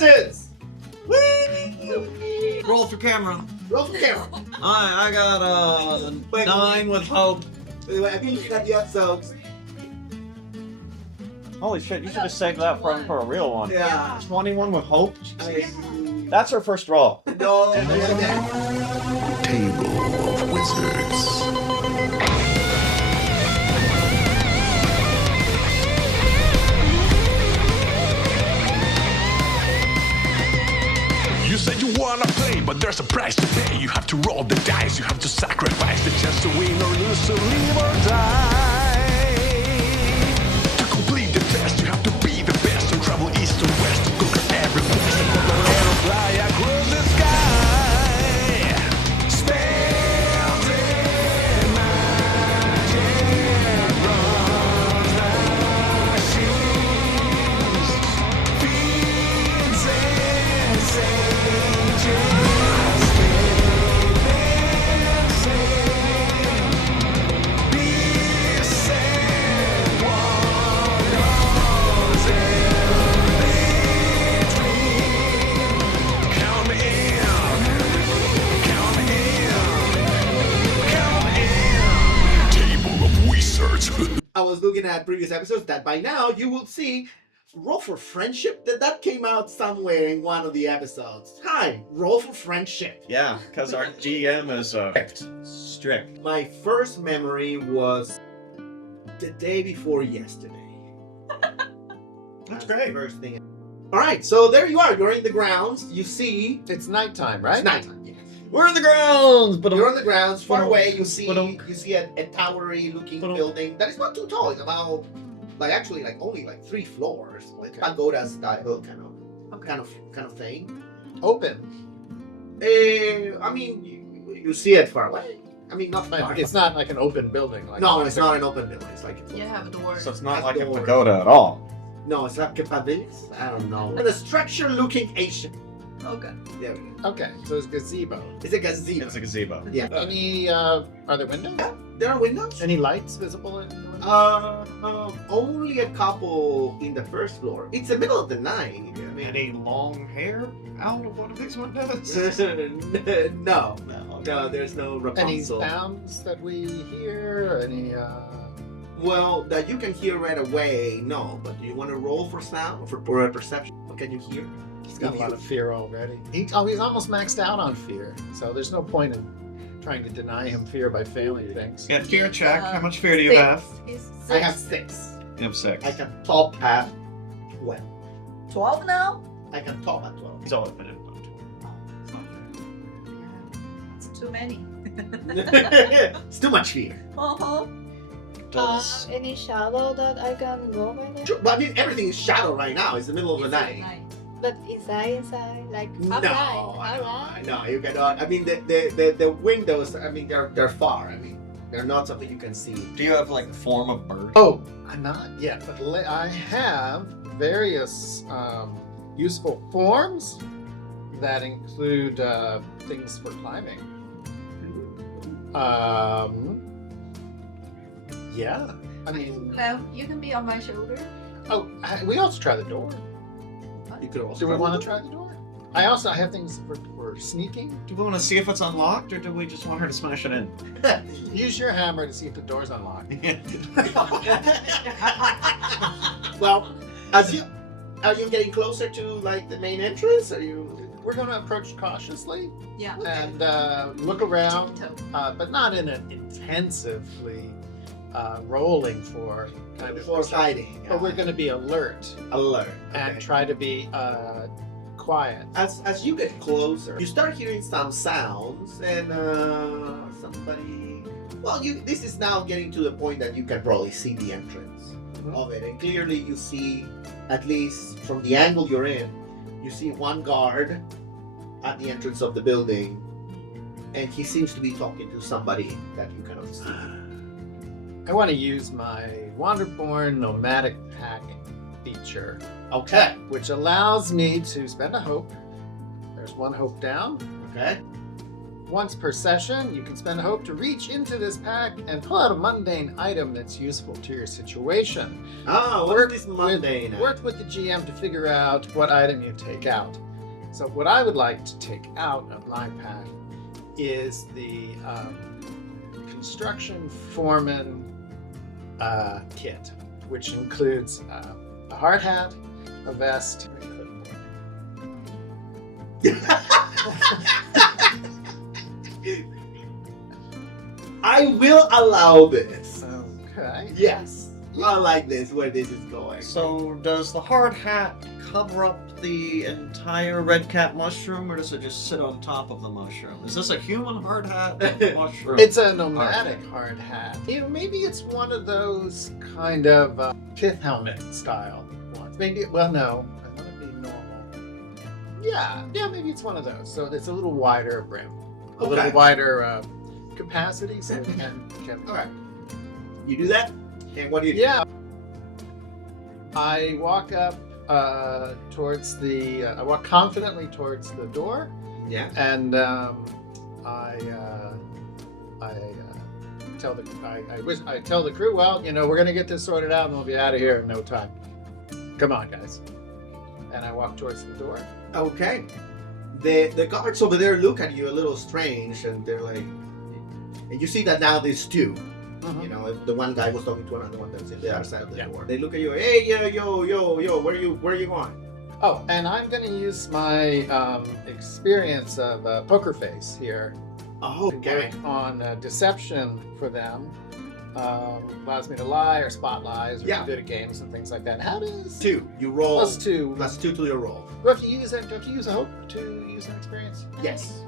noises! Whee! Roll for camera. Roll for camera. I got a 9 with hope. Anyway, I've been looking at the episodes. Holy shit, you should have saved that for a real one. Yeah. 21 with hope? I- That's our first roll. No. Table of Wizards. You said you wanna play, but there's a price to pay. You have to roll the dice, you have to sacrifice the chance to win or lose, to live or die. To complete the test, you have to be the best and travel east and west to conquer every quest and follow and fly across the sky. Spells and magic runs like shoes. Fiends and sages. I was looking at previous episodes that by now you will see Roll for Friendship. That came out somewhere in one of the episodes. Hi, Roll for Friendship. Yeah, because our GM is strict. My first memory was the day before yesterday. That's The great. first thing. All right, so there you are. You're in the grounds. You see It's nighttime, right? it's nighttime. Yes. We're in the grounds, but You're on the grounds. Far Ba-dum. away, you see Ba-dum. a towery looking Ba-dum. building that is not too tall. It's about only 3 floors, like Okay. pagoda style Okay. kind of thing. Open. I mean, you see it far away. I mean, not far. It's not like an open building. Like No, it's not an open building. It's like You have the word. so it's not That's like a the word. pagoda at all. no, it's like a pavilion. I don't know. And a structure-looking Asian. Okay. There we go. Okay, so it's gazebo. It's a gazebo. It's a gazebo. Yeah. Any, are there windows? There are windows. Any lights visible in the windows? Only a couple in the first floor. It's the middle of the night. I mean, Any long hair out of one of these windows? no, there's no Any Rapunzel. sounds that we hear? Any, Well, that you can hear right away, no. But do you want to roll for sound or a perception? What can you hear? he's got a lot of fear already. He's almost maxed out on fear, so there's no point in trying to deny him fear by failing things. Yeah, fear check. How much fear do you have? I have 6. You have 6. I can top at 12. 12 now? I can top at 12. He's always been in It's too many. It's too much fear. Uh-huh. Does Any shadow that I can go by there? Sure, but I mean, everything is shadow right now. It's the middle of the night. But inside, like No, outside. no, you cannot. I mean, the windows. I mean, they're far. I mean, they're not something you can see. do you have like the form of bird? Oh, not yet, but I have various useful forms that include things for climbing. Yeah. I mean, No, you can be on my shoulder. we also try the door. You could also. Do we want to try the door? I have things for sneaking. Do we want to see if it's unlocked, or do we just want her to smash it in? Use your hammer to see if the door's unlocked. Well, are you getting closer to like the main entrance? Are you? We're going to approach cautiously Yeah. and look around, Tiptoe. but not in an intensively rolling for kind For of. hiding. But we're going to be alert alert. and Okay. try to be quiet. As you get closer, you start hearing some sounds, and somebody. Well, this is now getting to the point that you can probably see the entrance of it, and clearly you see, at least from the angle you're in, you see one guard at the entrance of the building, and he seems to be talking to somebody that you cannot see. I want to use my Wanderborn Nomadic Pack feature, Okay. which allows me to spend a hope. There's one hope down. Okay. Once per session, you can spend hope to reach into this pack and pull out a mundane item that's useful to your situation. Oh, what is this mundane? Work with the GM to figure out what item you take out. So what I would like to take out of my pack is the construction foreman kit, which includes a hard hat, a vest, and a clipboard. I will allow this. Okay. Yes. I like this, where this is going. So does the hard hat cover up the entire red cap mushroom, or does it just sit on top of the mushroom? Is this a human hard hat or mushroom? It's a nomadic hard hat. You know, maybe it's one of those kind of pith helmet style ones. Maybe, well, no. I want to be normal. Yeah, maybe it's one of those. So it's a little wider brim. A little wider capacity, so it can All right. You do that? And what do you do? Yeah. I walk up towards the. I walk confidently towards the door, Yeah. and I tell the crew, well, you know, we're gonna get this sorted out, and we'll be out of here in no time. Come on, guys. And I walk towards the door. Okay. The guards over there look at you a little strange, and they're like, and you see that now there's two. You know, the one guy was talking to another one that's in the other side of the door. They look at you, hey, yo, where are you going? Oh, and I'm going to use my experience of poker face here Oh, to okay. work on deception for them. Allows me to lie or spot lies or good at games and things like that. How does 2. You roll +2? +2 to your roll. Do I have to use a hope to use an experience? Yes.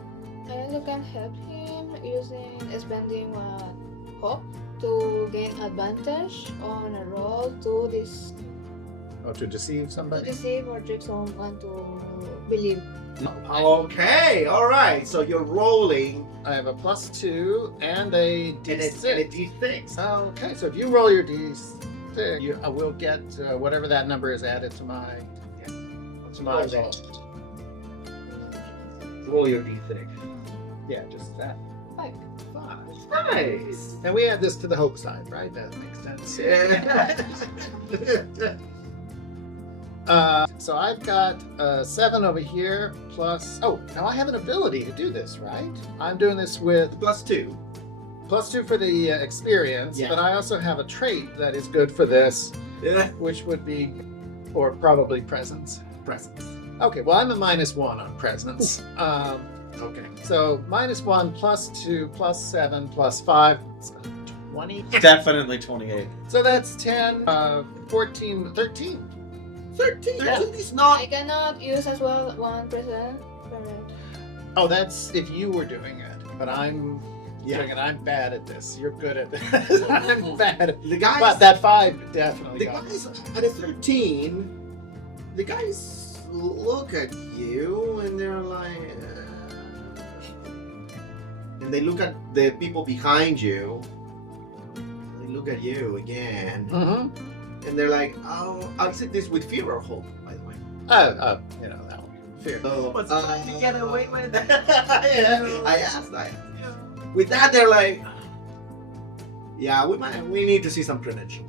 I also can help him using spending one hope to gain advantage on a roll to To deceive somebody? deceive or trick someone to believe. Okay, all right. So you're rolling, I have a +2 and a and D6. a D6. Okay, so if you roll your D6, I will get whatever that number is added to my roll. Roll your D6. Yeah, just that. 5. 5. Nice. And we add this to the hope side, right? That makes sense. So I've got 7 over here plus. Oh, now I have an ability to do this, right? I'm doing this with +2. +2 for the experience, Yeah. but I also have a trait that is good for this, Yeah. which would be, or probably presence. Presence. Okay, well I'm a -1 on presence. Okay. So -1 +2 +7 +5, it's 20. Definitely 28. So that's 10, 14, 13. 13. Yeah. It's not. I cannot use as well 1%. Oh, that's if you were doing it, but I'm Yeah. doing it. I'm bad at this. You're good at this. I'm bad at The guys. But that 5 definitely The got me. guys at a 13. The guys look at you and they're like. And they look at the people behind you. They look at you again. Mm-hmm. And they're like, oh, I said this with fear or hope, by the way. You know, that one. Fear. Oh, What's trying to get away with it? Yeah, I asked. With that, they're like, yeah, we need to see some credentials.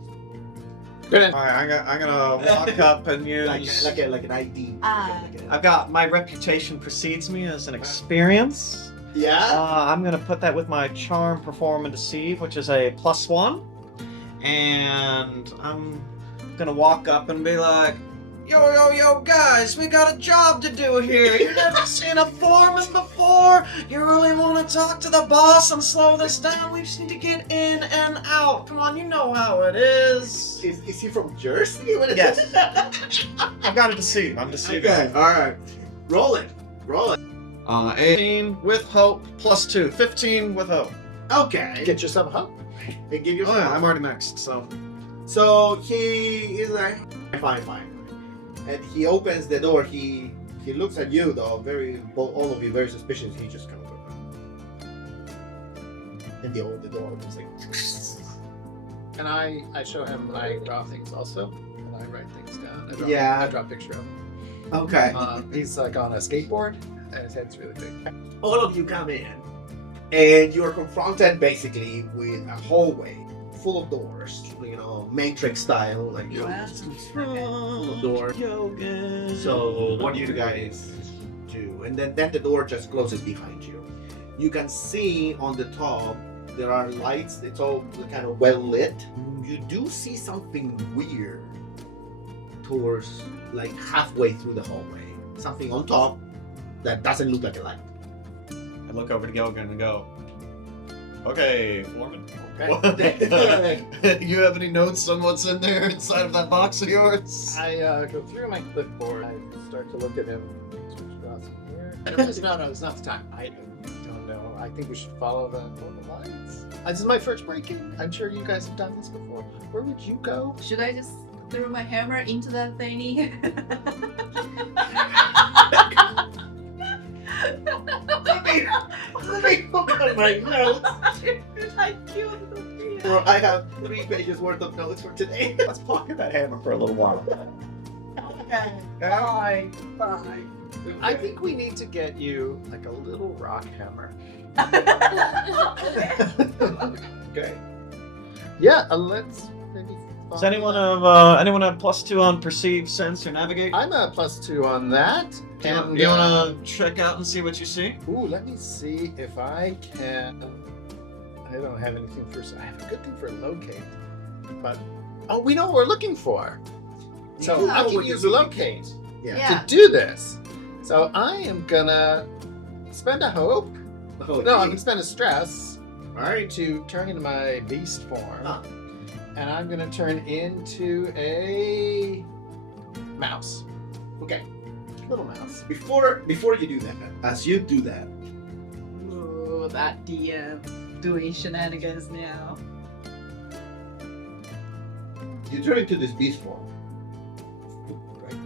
Alright, I'm gonna walk up and use. Like an ID. I've got my reputation precedes me as an experience. Yeah? I'm gonna put that with my charm, perform, and deceive, which is a +1. And I'm gonna walk up and be like, yo, guys, we got a job to do here. You've never seen a foreman before? You really want to talk to the boss and slow this down? We just need to get in and out. Come on, you know how it is. Is he from Jersey? What is Yes. it? I've got to deceive. I'm deceiving. Okay, alright. Roll it. 18 with hope, +2. 15 with hope. Okay. Get yourself a hope. And give you Oh yeah, I'm already maxed, so. So he is like, fine. And he opens the door. He looks at you though, all of you very suspicious. He just kind of goes. And the door opens like. And I show him I draw things also. And I write things down. I draw a picture of him. Okay. He's like on a skateboard and his head's really big. All of you come in. And you're confronted basically with a hallway full of doors, Matrix style, like full of doors. So what do you guys do? And then the door just closes behind you. You can see on the top there are lights. It's all kind of well lit. You do see something weird towards like halfway through the hallway. Something on top that doesn't look like a light. I look over to Gilgan and go, okay, Foreman. Okay. You have any notes on what's in there inside of that box of yours? I go through my clipboard. I start to look at him. Switch across here. No, it's not the time. I don't know. I think we should follow the lights. This is my first break-in. I'm sure you guys have done this before. Where would you go? Should I just throw my hammer into that thingy? Let me look at my notes. I killed the thing. Well, I have 3 pages worth of notes for today. Let's pocket that hammer for a little while. Okay. Bye. I think we need to get you like a little rock hammer. Okay. Yeah, let's maybe. Does anyone have +2 on perceive, sense, or navigate? I'm a +2 on that. Do you want to check out and see what you see? Ooh, let me see if I can. I don't have anything for. I have a good thing for locate, but we know what we're looking for. So Yeah. I can use locate Yeah. to do this. So I am gonna spend a hope. Oh, No, I'm gee. gonna spend a stress All right. to turn into my beast form, Ah. and I'm gonna turn into a mouse, Okay. little mouse. Before you do that, as you do that, Ooh, that DM doing shenanigans now. you turn into this beast form. Right?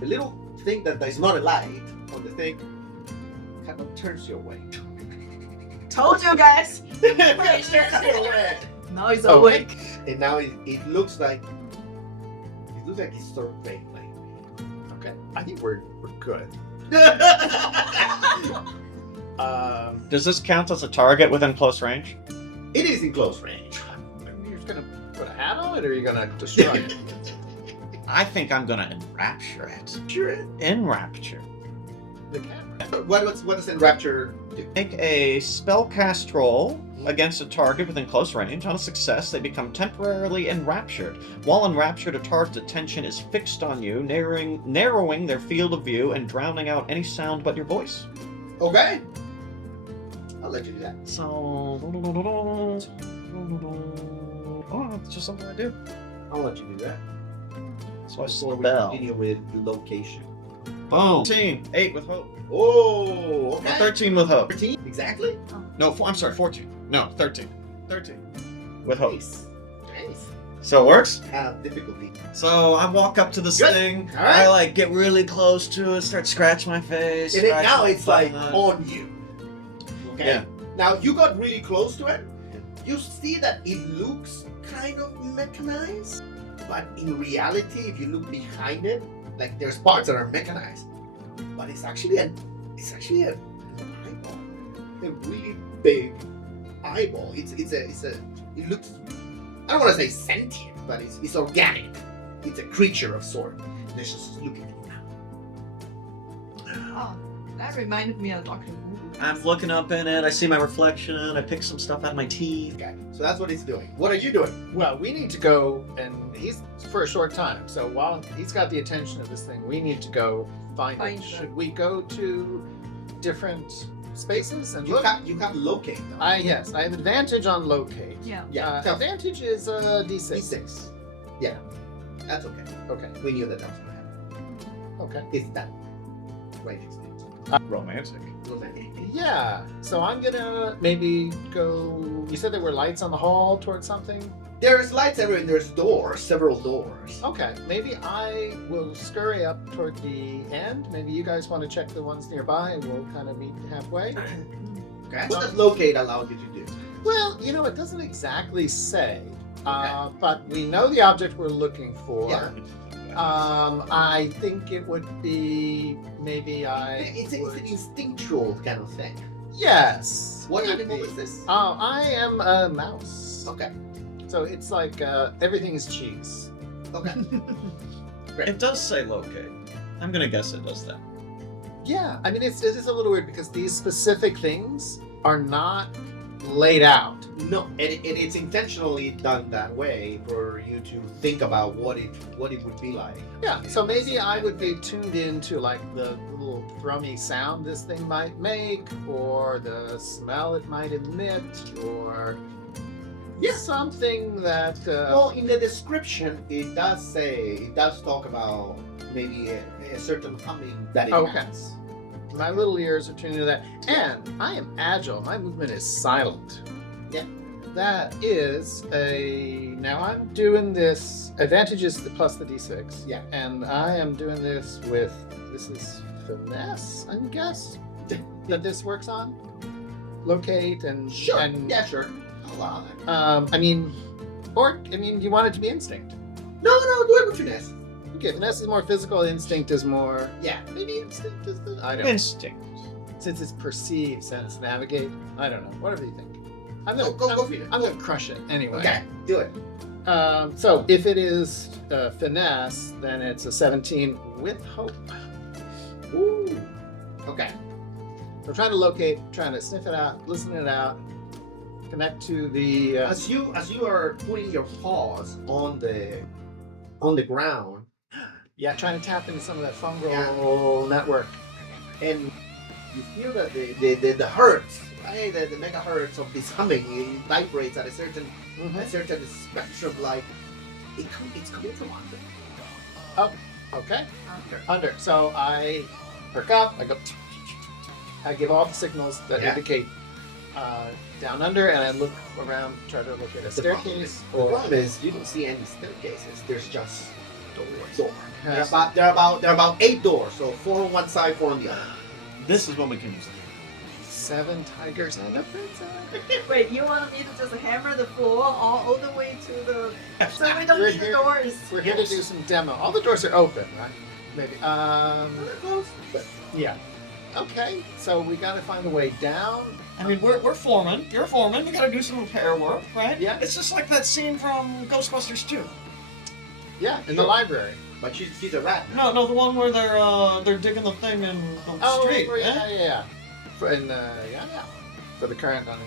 The little thing that is not a light on the thing kind of turns your way. Told you guys. Turns your way. Now he's Oh. awake. And now it looks like it's sort of vague. Okay, I think we're good. Does this count as a target within close range? It is in close range. You're just gonna put a hat on it, or are you gonna destroy it? I think I'm gonna enrapture it. Sure. Enrapture. The camera. What does Enrapture do? Make a spellcast roll against a target within close range. On a success, they become temporarily enraptured. While enraptured, a target's attention is fixed on you, narrowing their field of view and drowning out any sound but your voice. Okay. I'll let you do that. So, oh, it's just something I do. I'll let you do that. So I Before we spell. continue with the location. Boom. 13. 8 with hope. Oh, okay. 13 with hope. 13? Exactly? No, I'm sorry, 14. No, 13. 13. With hope. Nice. Nice. So it works? Have difficulty. So I walk up to this Good. thing. All right. I like get really close to it, start scratching my face. And then scratch now my it's like butt. on you. Okay? Yeah. Now you got really close to it. You see that it looks kind of mechanized. But in reality, if you look behind it, like there's parts that are mechanized. But it's actually an eyeball. A really big eyeball. It looks, I don't want to say sentient, but it's organic. It's a creature of sort. And it's just looking at you now. Oh, that reminded me of Doctor Who. I'm looking up in it. I see my reflection. I pick some stuff out of my teeth. Okay, so that's what he's doing. What are you doing? Well, we need to go, and he's for a short time. So while he's got the attention of this thing, we need to go find Find it. them. Should we go to different spaces and You look? have locate though. Yes, I have advantage on locate. Yeah. Yeah, tell me. Advantage is D6. D6. Yeah, that's okay. Okay. We knew that was gonna happen. Okay. It's that. Right next to it. Romantic. Yeah. So I'm gonna maybe go. You said there were lights on the hall towards something. There's lights everywhere. And there's doors, several doors. Okay. Maybe I will scurry up toward the end. Maybe you guys want to check the ones nearby, and we'll kind of meet halfway. Okay. What does locate allow you to do? Well, it doesn't exactly say, but we know the object we're looking for. Yeah. I think it would be maybe It's an instinctual kind of thing. Yes. What maybe. animal is this? I am a mouse. Okay. So it's like everything is cheese. Okay. It does say locate. I'm gonna guess it does that. Yeah, I mean it is a little weird because these specific things are not laid out. No, and it's intentionally done that way for you to think about what it would be like. Yeah, so maybe I would be tuned into like the little thrummy sound this thing might make, or the smell it might emit, or something that. Well, in the description, it does talk about maybe a certain humming that it has. My little ears are tuned into that, and I am agile. My movement is silent. Yeah. That is now I'm doing this, advantage is plus the d6. Yeah. And I am doing this with, this is finesse, I guess, that this works on. Locate and... Sure, And, yeah, sure. I'll allow that. I mean, you want it to be instinct. No, do it with finesse. Okay, finesse is more physical, instinct is more... Yeah. Maybe instinct is the... I don't know. Instinct. Since it's perceived, sense, navigate, I don't know. Whatever you think. I'm Go for it. gonna crush it anyway. Okay, do it. So if it is finesse, then it's a 17 with hope. Ooh. Okay. So trying to locate, trying to sniff it out, listen it out, connect to the. As you are putting your paws on the ground, Yeah, trying to tap into some of that Fungrill network. and you feel that the hertz, right? The megahertz of this humming, it vibrates at a certain spectrum, like it's coming from under. Oh, okay. Under. So I perk up. I go. I give all the signals that indicate down under, and I look around, try to look at a staircase. The problem is you don't see any staircases. There's just doors. Yes. There are about 8 doors, so 4 on one side, 4 on the other. This is when we can use it. 7 tigers and a princess. Wait, you want me to just hammer the floor all the way to the... So we don't We're need the here- doors. We're here to do some demo. All the doors are open, right? Maybe. Yeah. Okay. So we got to find a way down. I mean, we're foreman. You're a foreman. We gotta do some repair work, right? Yeah. It's just like that scene from Ghostbusters 2. Yeah, in the library. But she's a rat. No, the one where they're digging the thing in the street. Yeah. For the current on it.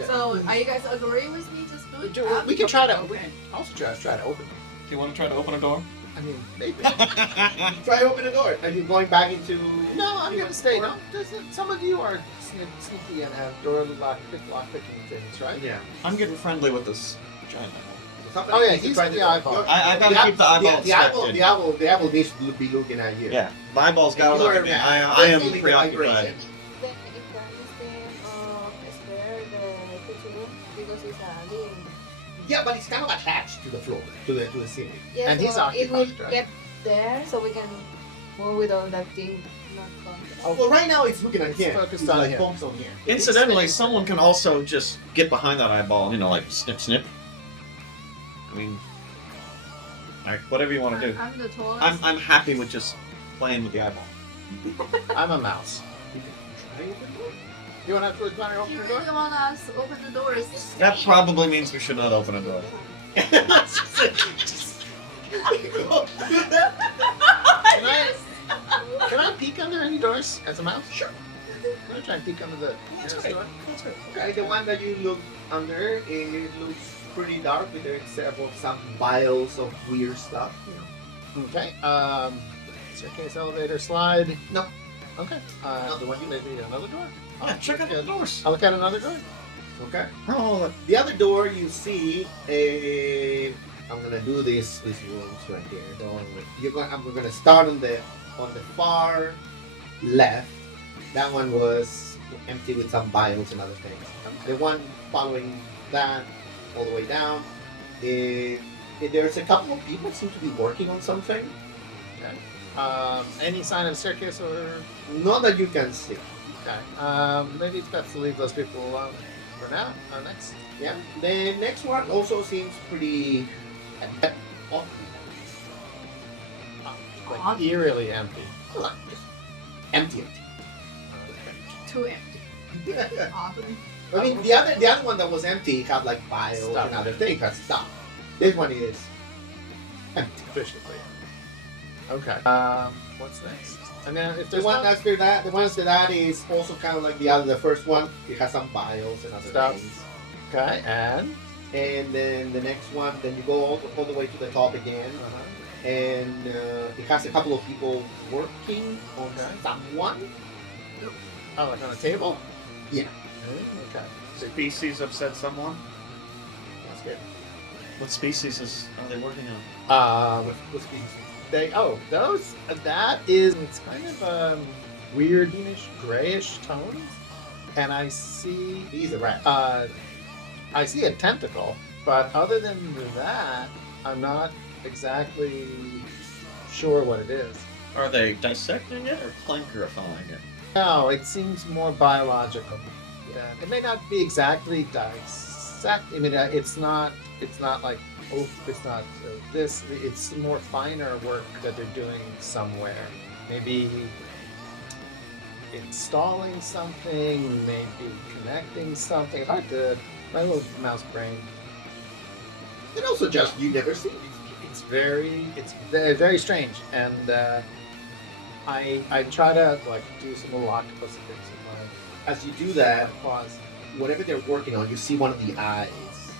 Yeah. So, are you guys agreeing with me just doing that? We can try to. Okay. Also try to open. Do you want to try to open a door? I mean, maybe. Try to open the door. Are you going back into? No, I'm gonna stay. No, some of you are sneaky and have door lock-picking things, right? Yeah. I'm getting friendly with this giant animal. Oh yeah, he's the eyeball. I gotta keep the eyeball The eyeball needs to be looking at you. Yeah, the eyeball's gotta You look are at me. I am feeling the preoccupied. vibration. Then if anything, spare the picture because it's a living. Yeah, but it's kind of attached to the floor, to the ceiling. Yes, And he's well, it will occupied, right? get there so we can move without that thing not coming. Well, right now it's looking at It's him. focused It's on like him. focused on here. Incidentally, someone can also just get behind that eyeball and, like, snip. I mean, like, whatever you want to do. I'm the tallest. I'm happy with just playing with the eyeball. I'm a mouse. You want to open You the door? really want us to open the doors? That probably means we should not open a door. Can I peek under any doors as a mouse? Sure. I'm gonna try and peek under the nearest door. Okay, the one that you look under, it looks pretty dark with some vials of weird stuff. Okay. Staircase, elevator, slide. No. Okay. Another one. Maybe another door. Yeah, check out the good. doors. I'll look at another door. Okay. Oh, The other door you see a. I'm gonna do these rooms right here. So we're gonna start on the far left. That one was empty with some vials and other things. The one following that all the way down, there's a couple of people seem to be working on something. Okay. Any sign of staircase or? Not that you can see. Okay. Maybe it's best to leave those people alone for now. Next. Yeah. The next one also seems pretty. Like eerily empty. Just empty. Too empty. Oddly. I mean, the other one that was empty had like bios Stuff. and other things, had stuff. This one is empty. Efficiently. Okay. What's next? And then if The there's one after that is also kind of like the first one. It has some bios and other Stuff. things. okay, and And then the next one, then you go all the way to the top again. And it has a couple of people working on someone. oh, like on a table. Yeah. Okay. Species of said someone. That's good. What species are they working on? What species? Those that is it's kind of weirdish grayish tones, and I see He's a rat. I see a tentacle, but other than that, I'm not exactly sure what it is. Are they dissecting it or clinkerifying it? No, it seems more biological. Yeah, it may not be exactly dissect. I mean, it's not like it's not this. It's more finer work that they're doing somewhere. Maybe installing something, maybe connecting something. It's hard to my little mouse brain. And also just you never see. It's very very strange, and I try to like do some little octopus things with my As you do that, claws. whatever they're working on, you see one of the eyes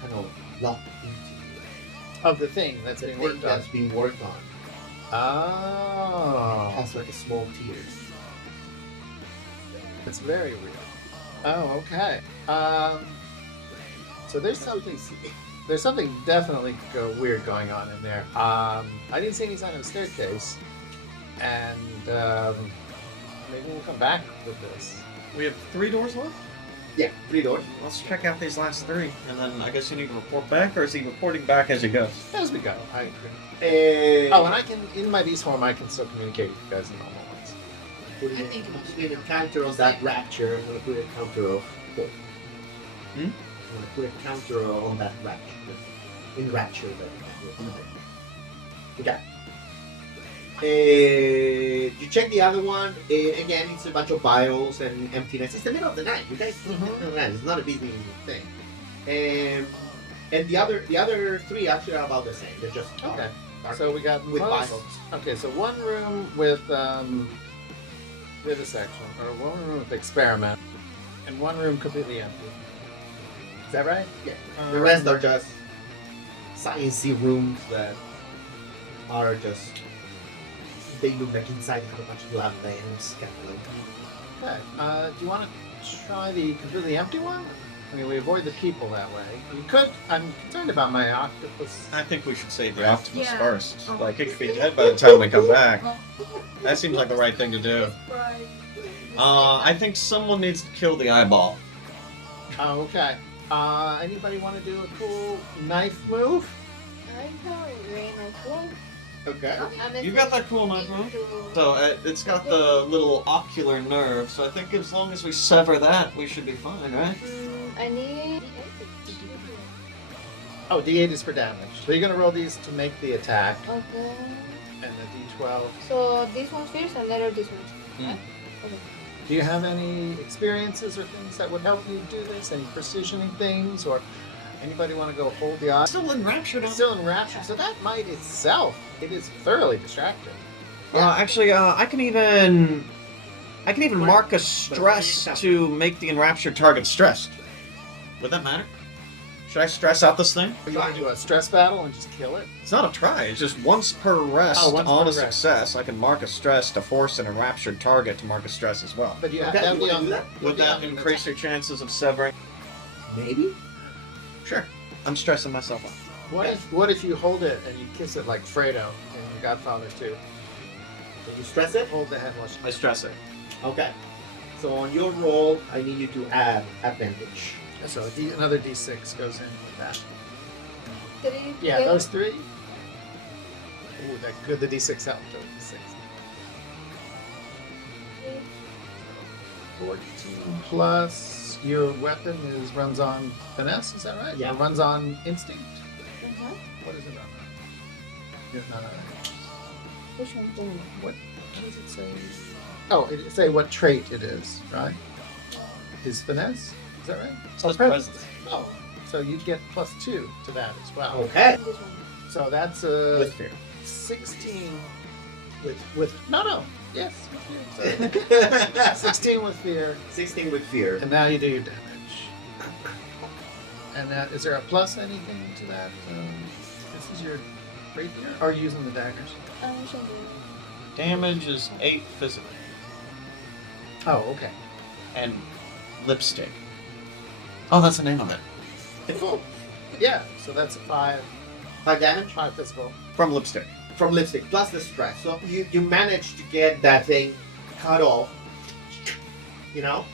kind of locked into you. Of the thing that's The being thing worked on. that's being worked on. It Oh, has like a small tear. it's very real. Oh, okay. So there's something definitely weird going on in there. I didn't see any sign of a staircase, and maybe we'll come back with this. We have 3 doors left? Yeah, 3 doors. Let's check out these last 3, and then I guess you need to report back, or is he reporting back as he goes? As we go, I agree. And Oh, and I can, in my beast form, I can still communicate with you guys in normal ones. put I think in a counter of that rapture. I'm gonna put a counter of 4. Hmm? I'm gonna put a counter on that rapture. In rapture, okay. You check the other one. Again, it's a bunch of bios and emptiness. It's the middle of the night. You guys, it's not a busy thing. And the other 3 actually are about the same. They're just dark, Okay. dark So we got with most- bios. Okay, so one room with vivisection, or one room with experiment, and one room completely empty. Is that right? Yeah. The rest are just sciencey rooms that are just. They look like inside have a bunch of lab lamps, kind of like. Okay. Do you want to try the completely empty one? I mean, we avoid the people that way. You could. I'm concerned about my octopus. I think we should save the Optimus Yeah. first. Oh. Like, it could be dead by the time we come back. That seems like the right thing to do. Right. I think someone needs to kill the eyeball. Oh, okay. Anybody want to do a cool knife move? I have a green as Okay. well. You got that cool knife, huh? So it's got the little ocular nerve, so I think as long as we sever that, we should be fine, right? I need. Oh, D8 is for damage. So you're gonna roll these to make the attack, Okay. and the D12. So this one first and later this one. Mm. Okay. Do you have any experiences or things that would help you do this? Any precisioning things, or anybody want to go hold the eye? Still enraptured. It's still in rapture, so that might itself, it is thoroughly distracting. Actually, I can even mark a stress to make the enraptured target stressed. Would that matter? Should I stress out this thing? You want to do a stress battle and just kill it? It's not a try. It's just once per rest Oh, once on per a rest. success, I can mark a stress to force an enraptured target to mark a stress as well. But you have Okay, that you be wanna on do that? Would that increase your chances of severing? Maybe. Sure. I'm stressing myself out. What if you hold it and you kiss it like Fredo in Godfather 2? So you stress it. Hold the head while I stress it. Okay. So on your roll, I need you to add advantage. So another D6 goes in with that. 3. Yeah, those 3. Ooh, that could the D6 help to D6. 14 plus your weapon runs on finesse, is that right? Yeah. Or runs on instinct? Uh-huh. What is it on? No. Which one? What does it say? Oh, it say what trait it is, right? is finesse. Is that right? So presence. Oh, so you'd get +2 to that as well. Okay. This one. So that's With fear. 16 with no. Yes, with fear. So 16 with fear, 16 with fear. and now you do your damage. And that is there a plus anything to that? This is your rapier. Or are you using the daggers? Shouldn't do Damage is 8 physical. Oh, okay. And lipstick. Oh, that's the name of it. Cool. Yeah. So that's a 5 damage 5 physical. From lipstick. from lipstick plus the stress. So you managed to get that thing cut off, you know?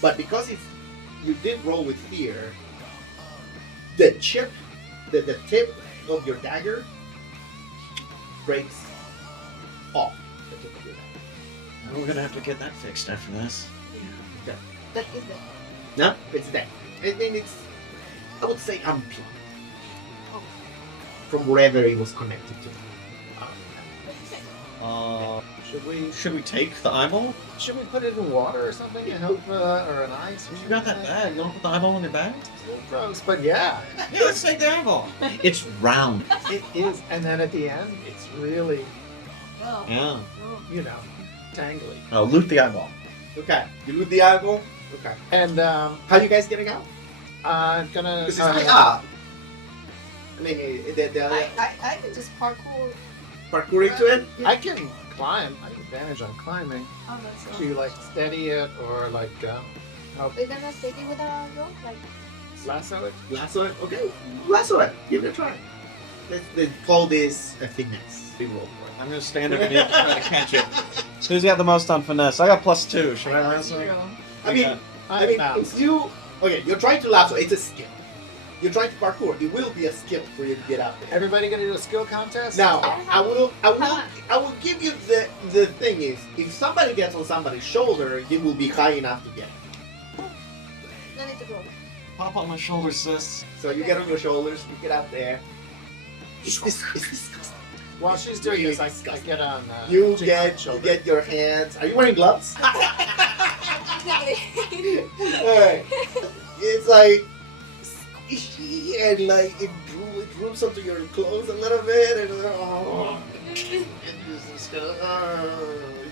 But because you did roll with fear, the tip of your dagger breaks off. The tip of your dagger. We're gonna have to get that fixed after this. That is the. No, it's dead. I mean, I would say unplugged from wherever it was connected to. Should we take the eyeball? should we put it in water or something to help or an ice? Or You got that something? bag. You don't put the eyeball in your bag? It's a little gross, but yeah, Yeah, let's take the eyeball. It's round. it is. And then at the end, it's really Oh. Yeah. you know tangly. Oh, loot the eyeball. Okay, you loot the eyeball. Okay. And How you guys getting out? I'm gonna. Because it's high up. I mean, the I could just parkour. parkour into it. I can climb. I have advantage on climbing. Oh, that's To like steady it or like help We're gonna take it with a rope, like. lasso it. Lasso it. Okay, lasso it. Give it a try. Let's call this a finesse. Big roll for it. I'm gonna stand underneath and try to catch it. Who's got the most on finesse? I got +2. Should I lasso it? I mean, if you you're trying to lasso. It's a skill. You're trying to parkour. It will be a skill for you to get out there. Everybody gonna do a skill contest? Now, I will give you the thing is, if somebody gets on somebody's shoulder, it will be high enough to get. No need to go. Pop on my shoulder, sis. So you get on your shoulders, you get out there. It's disgusting. While she's doing Really this, I disgusting. get on. You Jigsaw's get you get your hands. Are you wearing gloves? Alright. It's like squishy and like it droops onto your clothes a little bit and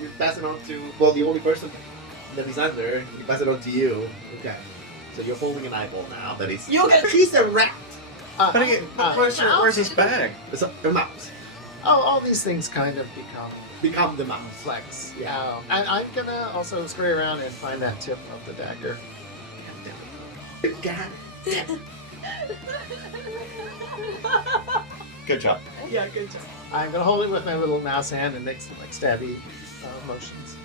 you pass it on to the only person that is under. You pass it on to you. Okay. So you're holding an eyeball now. That is. You can- She's a rat. Where's this bag? It's a mouse. all these things kind of Become the mouse. flex. Yeah. And I'm gonna also scurry around and find that tip of the dagger. God. Good job. Yeah, good job. I'm gonna hold it with my little mouse hand and make some like stabby motions.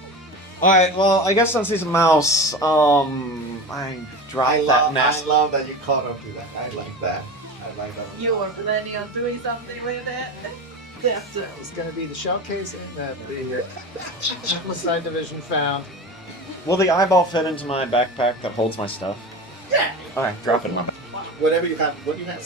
Alright, well, I guess since he's a mouse, I dropped that nest. I love that you caught up to that. I like that. I like that. You were planning on doing something with that? That's it. It's gonna be the shell casing that the Homicide Division found. Will the eyeball fit into my backpack that holds my stuff? Yeah. Alright, drop it in my Whatever you have. What do you have?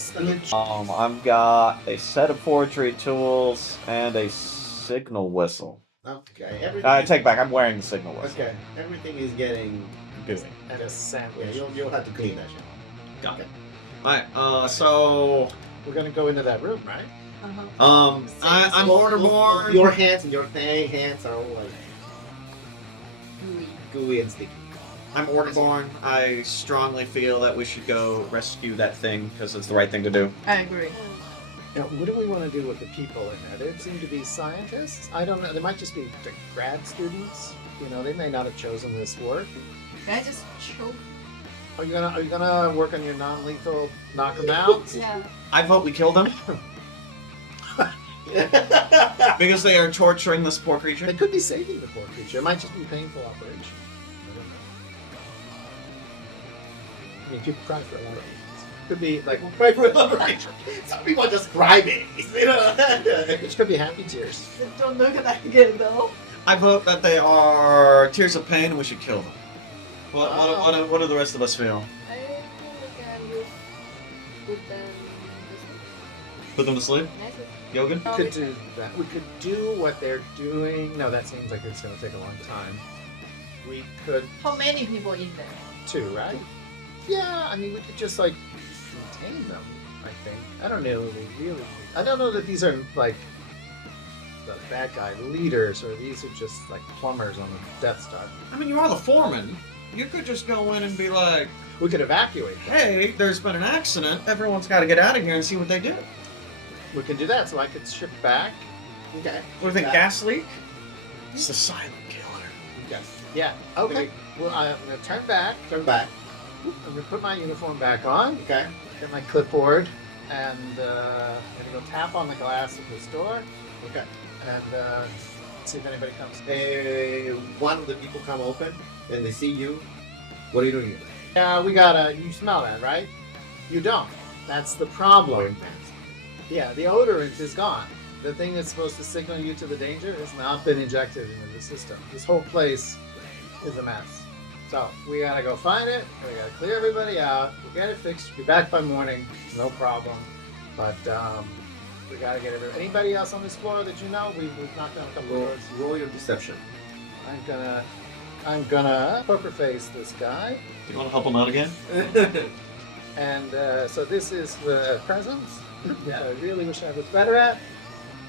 I've got a set of forgery tools and a signal whistle. Okay. Everything. I take back, I'm wearing the signal whistle. Okay. Everything is getting Good. And a sandwich. Yeah, you'll have to clean that shit. Got it. Alright, so We're gonna go into that room, right? Uh-huh. I'm Well, orderborn. Your hands and your hands are all like gooey and sticky. I'm orderborn. I strongly feel that we should go rescue that thing because it's the right thing to do. I agree. Now, what do we want to do with the people in there? They seem to be scientists. I don't know. They might just be like, grad students. You know, they may not have chosen this work. Can I just choke? Are you gonna work on your non-lethal knock them out? Yeah. I vote we kill them because they are torturing this poor creature. They could be saving the poor creature. It might just be a painful operation. I don't know. I mean, people cry for a lot of reasons. Could be like, Right for some people are just crying. You know? which could be happy tears. Don't look at that again, though. I vote that they are tears of pain and we should kill them. What do the rest of us feel? I think we can just put them this way. Put them to sleep? Nice. Yoga? We could do that. We could do what they're doing. No, that seems like it's going to take a long time. We could. How many people in there? 2, right? Yeah, I mean, we could just, like, contain them, I think. I don't know, really. I don't know that these are, like, the bad guy leaders, or these are just, like, plumbers on the Death Star. I mean, you are the foreman. You could just go in and be like, We could evacuate them. hey, there's been an accident. Everyone's got to get out of here and see what they do. We can do that, so I could ship back. Okay. What do you think, Yeah. gas leak? It's the silent killer. Yeah. Okay. Well, I'm going to turn back. Turn back. I'm going to put my uniform back on. Okay. Get my clipboard. And I'm going to go tap on the glass of this door. Okay. And see if anybody comes. One of the people come open and they see you. What are you doing? Yeah, we gotta. You smell that, right? You don't. That's the problem. Yeah, the odorant is gone. The thing that's supposed to signal you to the danger has not been injected into the system. This whole place is a mess. So we gotta go find it. We gotta clear everybody out. We'll get it fixed. Be back by morning. No problem. But we gotta get everybody. Anybody else on this floor that you know? We've knocked down a couple of doors. Roll your deception. I'm gonna poker face this guy. You want to help him out again? And so this is the presence. Yeah, I really wish I was better at.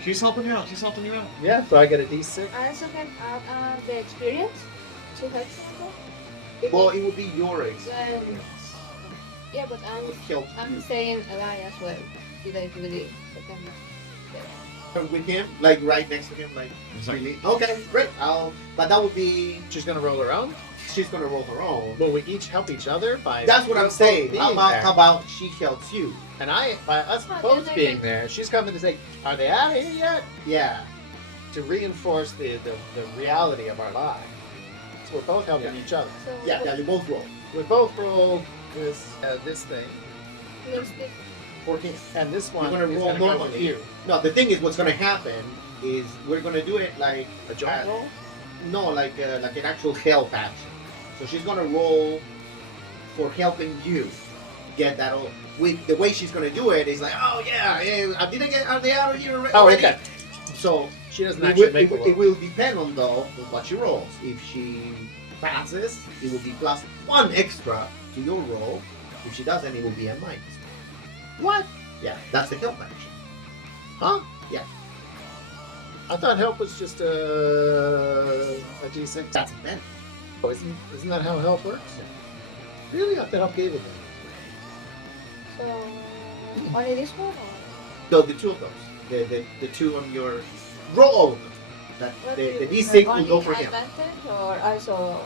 She's helping you out. She's helping you out. Yeah, so I get a D6. I also can add the experience to help someone. Well, it would be your Then, experience. yeah, but Help I'm you. saying ally as well. Did I really? With him, like right next to him, like really. Okay, great. But that would be. She's gonna roll her own. She's gonna roll her own. Will we each help each other by? That's what I'm both saying. being How there? about she helps you? And by us Oh, both then I being can- there, she's coming to say, "Are they out of here yet?" Yeah. To reinforce the reality of our lives. So we're both helping each other. So Yeah. You both roll. We both roll this thing, let's do 14. and this one You're gonna is roll gonna go with normally. you. No, the thing is, what's gonna happen is we're gonna do it like A joint roll. No, like an actual help action. So she's gonna roll for helping you get that all. With the way she's gonna do it is like, oh yeah, I didn't get. Are they out of here already? Oh, okay. So She doesn't it actually will, make a roll. it will depend on though on what she rolls. If she passes, it will be +1 extra to your roll. If she doesn't, it will be a minus. What? Yeah, that's the help action. Huh? Yeah. I thought help was just a D6. That's a benefit. Oh, isn't that how help works? Really? I thought help gave it. So only this one or So the two of those, the two on your roll all of them. That what the do you- D6 will only go for him. advantage or also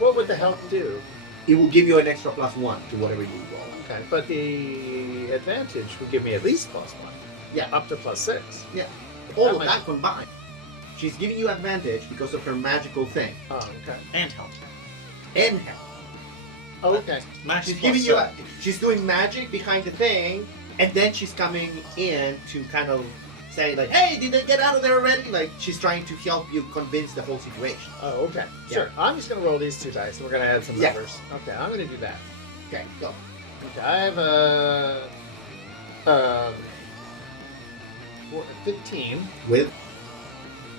What would the help do? It will give you an extra +1 to whatever you roll. Okay, but the advantage would give me at least +1. Yeah. Up to +6. All That of might- that combined. She's giving you advantage because of her magical thing Oh, okay. And help. and help. Oh, okay. Max She's plus giving you. seven. She's doing magic behind the thing, and then she's coming in to kind of say like, "Hey, did they get out of there already?" Like she's trying to help you convince the whole situation. Oh, okay. Sure. I'm just going to roll these 2 dice, and we're going to add some Yeah. numbers. Okay, I'm going to do that. Okay, go. Okay, I have a 15, With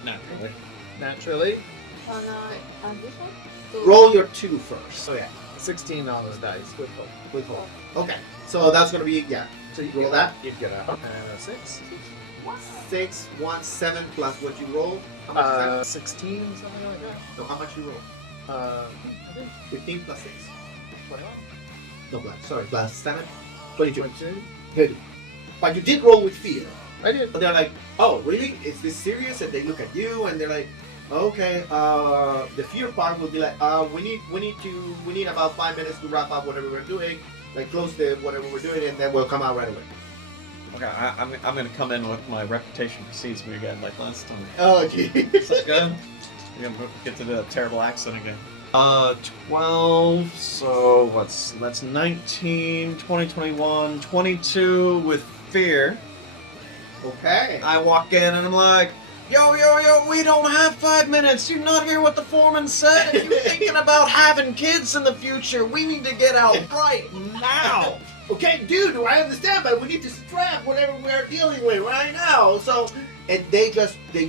Naturally. naturally. on this one? To- roll your 2 first. Oh, yeah. 16 on those dice with hope. With hope. Okay, so that's gonna be So you roll get that. You'd get a 6. 6, 1, 7 plus what you roll. How much is that? 16, something like that. No, how much you roll? I think 15 plus 6. 21. No, plus 7. 22. 22. Good. But you did roll with fear. I did. But they're like, oh, really? Is this serious? And they look at you and they're like, okay. The fear part will be like, we need about 5 minutes to wrap up whatever we're doing. Like close the whatever we're doing, and then we'll come out right away. Okay, I'm gonna come in with my reputation precedes me again, like last time. Oh, gee. Sounds good. We're gonna get to the terrible accent again. 12, so that's 19, 20, 21, 22 with fear. Okay. I walk in and I'm like, yo, we don't have 5 minutes. You not hear what the foreman said? If you're thinking about having kids in the future, we need to get out right now. Okay, dude, I understand, but we need to strap whatever we're dealing with right now. So, and they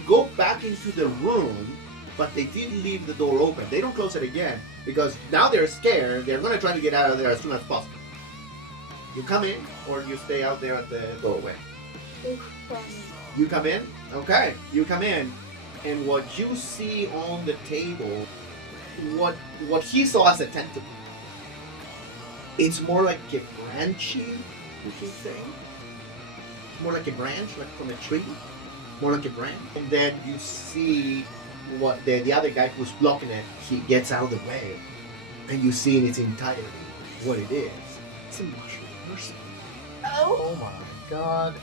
go back into the room, but they didn't leave the door open. They don't close it again. because now they're scared. They're gonna try to get out of there as soon as possible. You come in, or you stay out there at the doorway. You come in? Okay, you come in, and what you see on the table, what he saw as a tentacle, it's more like a branchy looking thing. More like a branch, like from a tree. More like a branch. And then you see what the other guy who's blocking it, he gets out of the way, and you see in its entirety what it is. It's a mushroom person. Oh, Oh my god.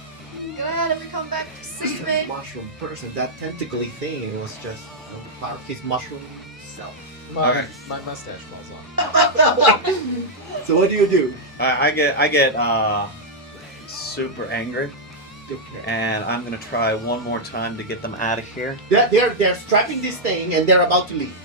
glad we come back to see me. Mushroom person. That tentacly thing was just part of his mushroom self. Okay. My mustache falls off. So what do you do? I get super angry, Okay. and I'm gonna try one more time to get them out of here. They're strapping this thing and they're about to leave.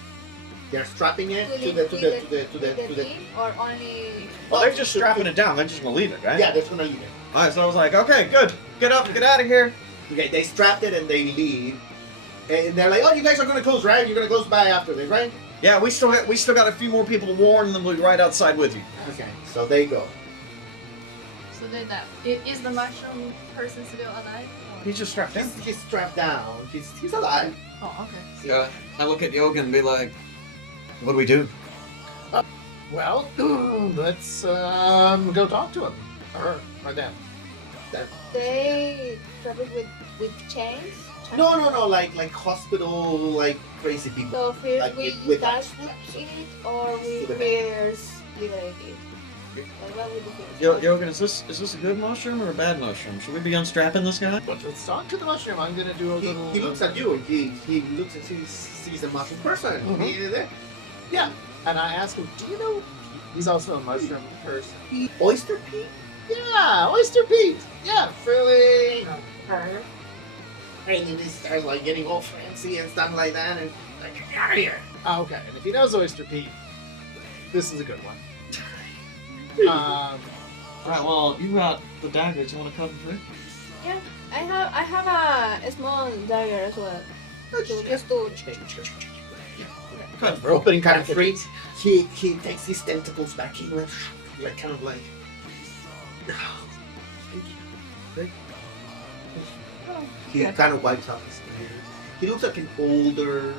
They're strapping it to the or only. Well, they're just strapping it down. They're just gonna leave it, right? Yeah, they're gonna leave it. All right. So I was like, okay, good. Get up, get out of here. Okay, they strapped it and they leave. And they're like, oh, you guys are gonna close, right? You're gonna close by after this, right? Yeah, we still got a few more people to warn, and then we'll be right outside with you. Okay, so they go. So then is the mushroom person still alive? Or- He's just strapped in. He's strapped down. He's alive. Oh, okay. Yeah. I look at Yoga and be like, what do we do? Well, let's go talk to him. Or them. They travel with chains. No, like hospital, like crazy people. So first Like we with touch straps. it or we With a first liberate it. Like what would you do? Yoga, is this a good mushroom or a bad mushroom? Should we be unstrapping this guy? But let's talk to the mushroom. I'm gonna do a little. He looks at you and he looks and sees a mushroom person. Mhm. Yeah, and I ask him, do you know? He's also a mushroom person. Oyster Pete? Yeah, Oyster Pete. Yeah, really. And then he starts like getting all fancy and stuff like that, and like, get out of here. Oh, okay, and if he knows Oyster Pete, this is a good one. Alright, well, you got the daggers. You want to cut them through? Yeah, I have a small dagger as well. So just to Good. We're opening Kind of packages. freaked. He takes his tentacles back. He went like kind of like. Thank you. He kind of wipes out his tears. He looks like an older,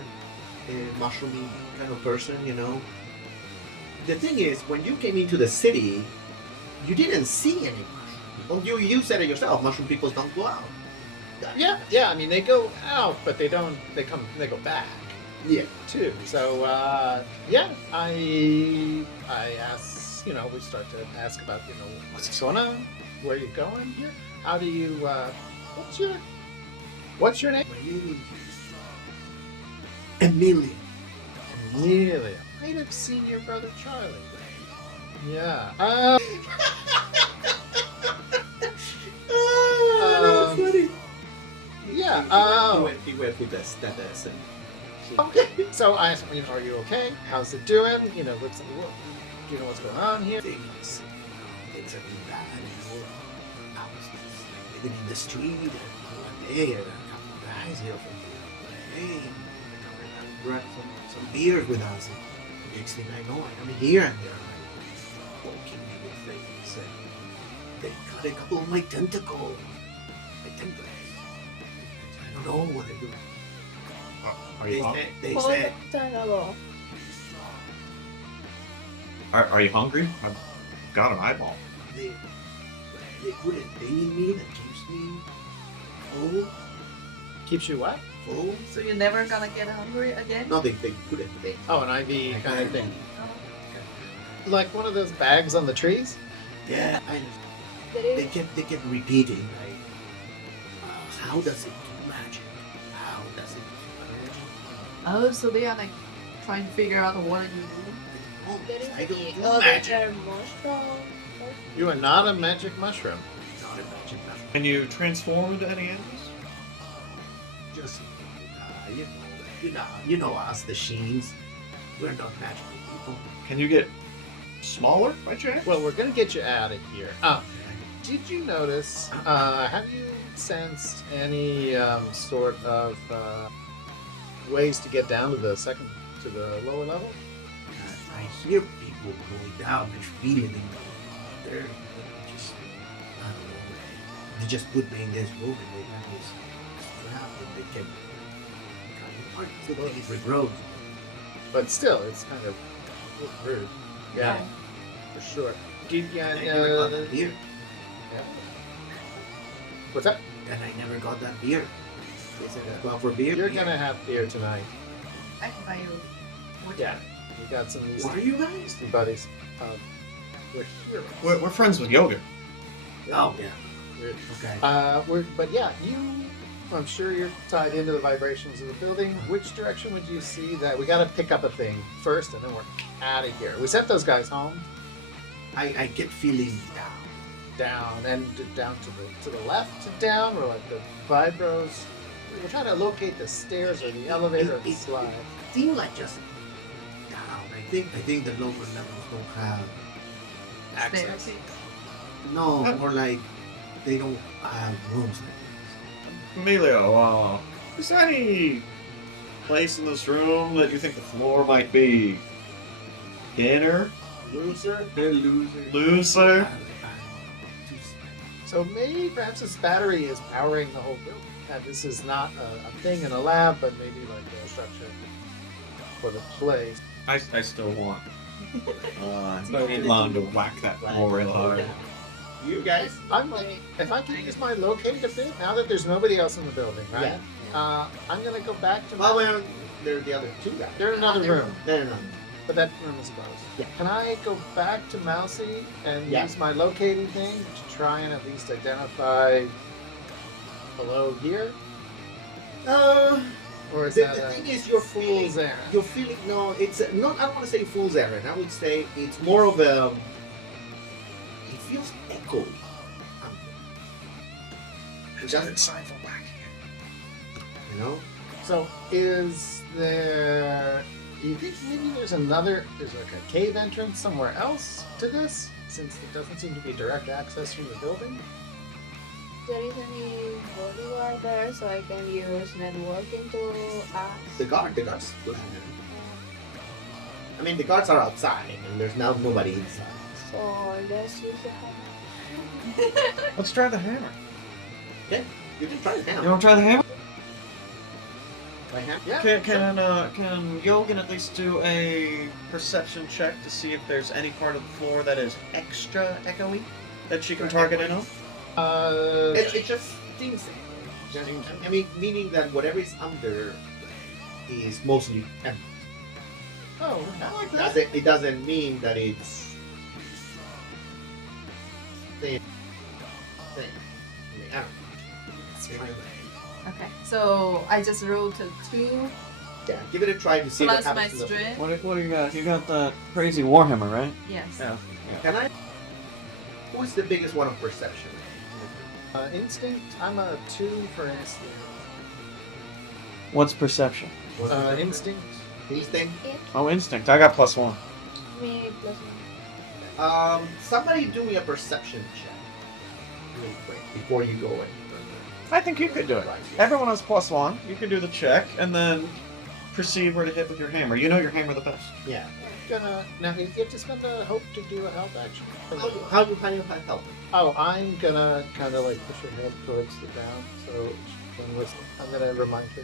mushroomy kind of person, you know. The thing is, when you came into the city, you didn't see any mushroom people. You said it yourself. Mushroom people don't go out. Yeah. I mean, they go out, but they don't. They go back Yeah. too. So yeah, I ask. You know, we start to ask about what's going on, where you going here, how do you what's your name? My name is Emilio. Emilio. Might have seen your brother Charlie. Yeah. That's funny. Yeah. He went with this. That is. Okay. So I asked him, are you okay? How's it doing? Do you know what's going on here? Things have been bad. I was just like living in the street, and one day a couple of guys here from hey, brought some beers with us. And next thing I know, I'm here, and they're like poking me with things. And they cut a couple of my tentacles. I don't know what they're doing. Are you hungry? They hold said, the ago. Are you hungry? I've got an eyeball. they put a thing in me that keeps me full. Keeps you what? Full? So you're never gonna get hungry again? No, they put a thing. Oh, an IV kind of thing. Oh. Like one of those bags on the trees? Yeah, and There they is kept repeating like, how does it do magic? How does it do magic? Oh, so they are like trying to figure out what you do. Oh, there is I don't do the magic. other mushroom. You are not a magic mushroom. Not a magic mushroom. Can you transform into any animals? Just you know us, the Sheens. We're not magical people. Can you get smaller by chance? Well, we're gonna get you out of here. Did you notice? Have you sensed any sort of ways to get down to the lower level? I hear people going down and feeding me. They're just, I don't know. They just put me in this room and they have this crap and they can it's road. But still, it's kind of rude. Yeah, for sure. Yeah, I never got that beer. yeah. What's that? And I never got that beer. They said that's well for beer. You're gonna have beer tonight. I can buy you. Yeah. You got some What are you guys? Easty buddies. We're here. We're friends with Yoga. Oh, yeah. We're, Okay. but yeah, I'm sure you're tied into the vibrations of the building. Which direction would you see that? We gotta pick up a thing first and then we're out of here. We sent those guys home. I get feeling Down and down to the left, down, or like the vibros. We're trying to locate the stairs or the elevator or the slide. Seems like just down. I think the lower levels don't have access. No, more like they don't have rooms like Emilio, is there any place in this room that you think the floor might be thinner, Loser. looser? So maybe perhaps this battery is powering the whole building. That this is not a thing in a lab, but maybe like a structure for the place. I still want Elon to whack that floor real hard. You guys? I'm like, if I can use my locate a bit, now that there's nobody else in the building, right? I'm gonna go back to Well, they're the other two guys. They're in another room, No. but that room is closed. Yeah. Can I go back to Mousy and use my locating thing to try and at least identify below here? Or is The that thing is, you're fool's errand? You're feeling no. It's not. I don't want to say fool's errand. I would say it's more of a. It feels echoey. It's time for back You know. So is there? Do you think maybe there's like a cave entrance somewhere else to this? Since it doesn't seem to be direct access from the building. There is any bodyguard there, so I can use networking to ask. The guards. I mean, the guards are outside, and there's now nobody inside. So let's use the hammer. Let's try the hammer. Okay, you can try the You hammer. want to try the hammer? My hammer. Yeah. Can Yogan at least do a perception check to see if there's any part of the floor that is extra echoey that she can target in on? It just stinks. I mean, meaning that whatever is under is mostly empty. Oh, I like that. It doesn't mean that it's. I don't know. Okay, so I just rolled a 2 Yeah, give it a try to see what plus my happens. To the... strength. What do you got? You got the crazy warhammer, right? Yes. Yeah. Can I? Who is the biggest one of perception? Instinct. I'm a 2 for instinct. What's perception? Instinct. Instinct. Oh, instinct. I got +1. Me plus 1. Somebody do me a perception check, really quick, before you go in. I think you could do it. Everyone has +1. You can do the check and then perceive where to hit with your hammer. You know your hammer the best. Yeah. Now you get to spend a hope to do a help action. How do you help? Oh, I'm gonna kind of like push her head towards the ground, so she can listen. I'm gonna remind her.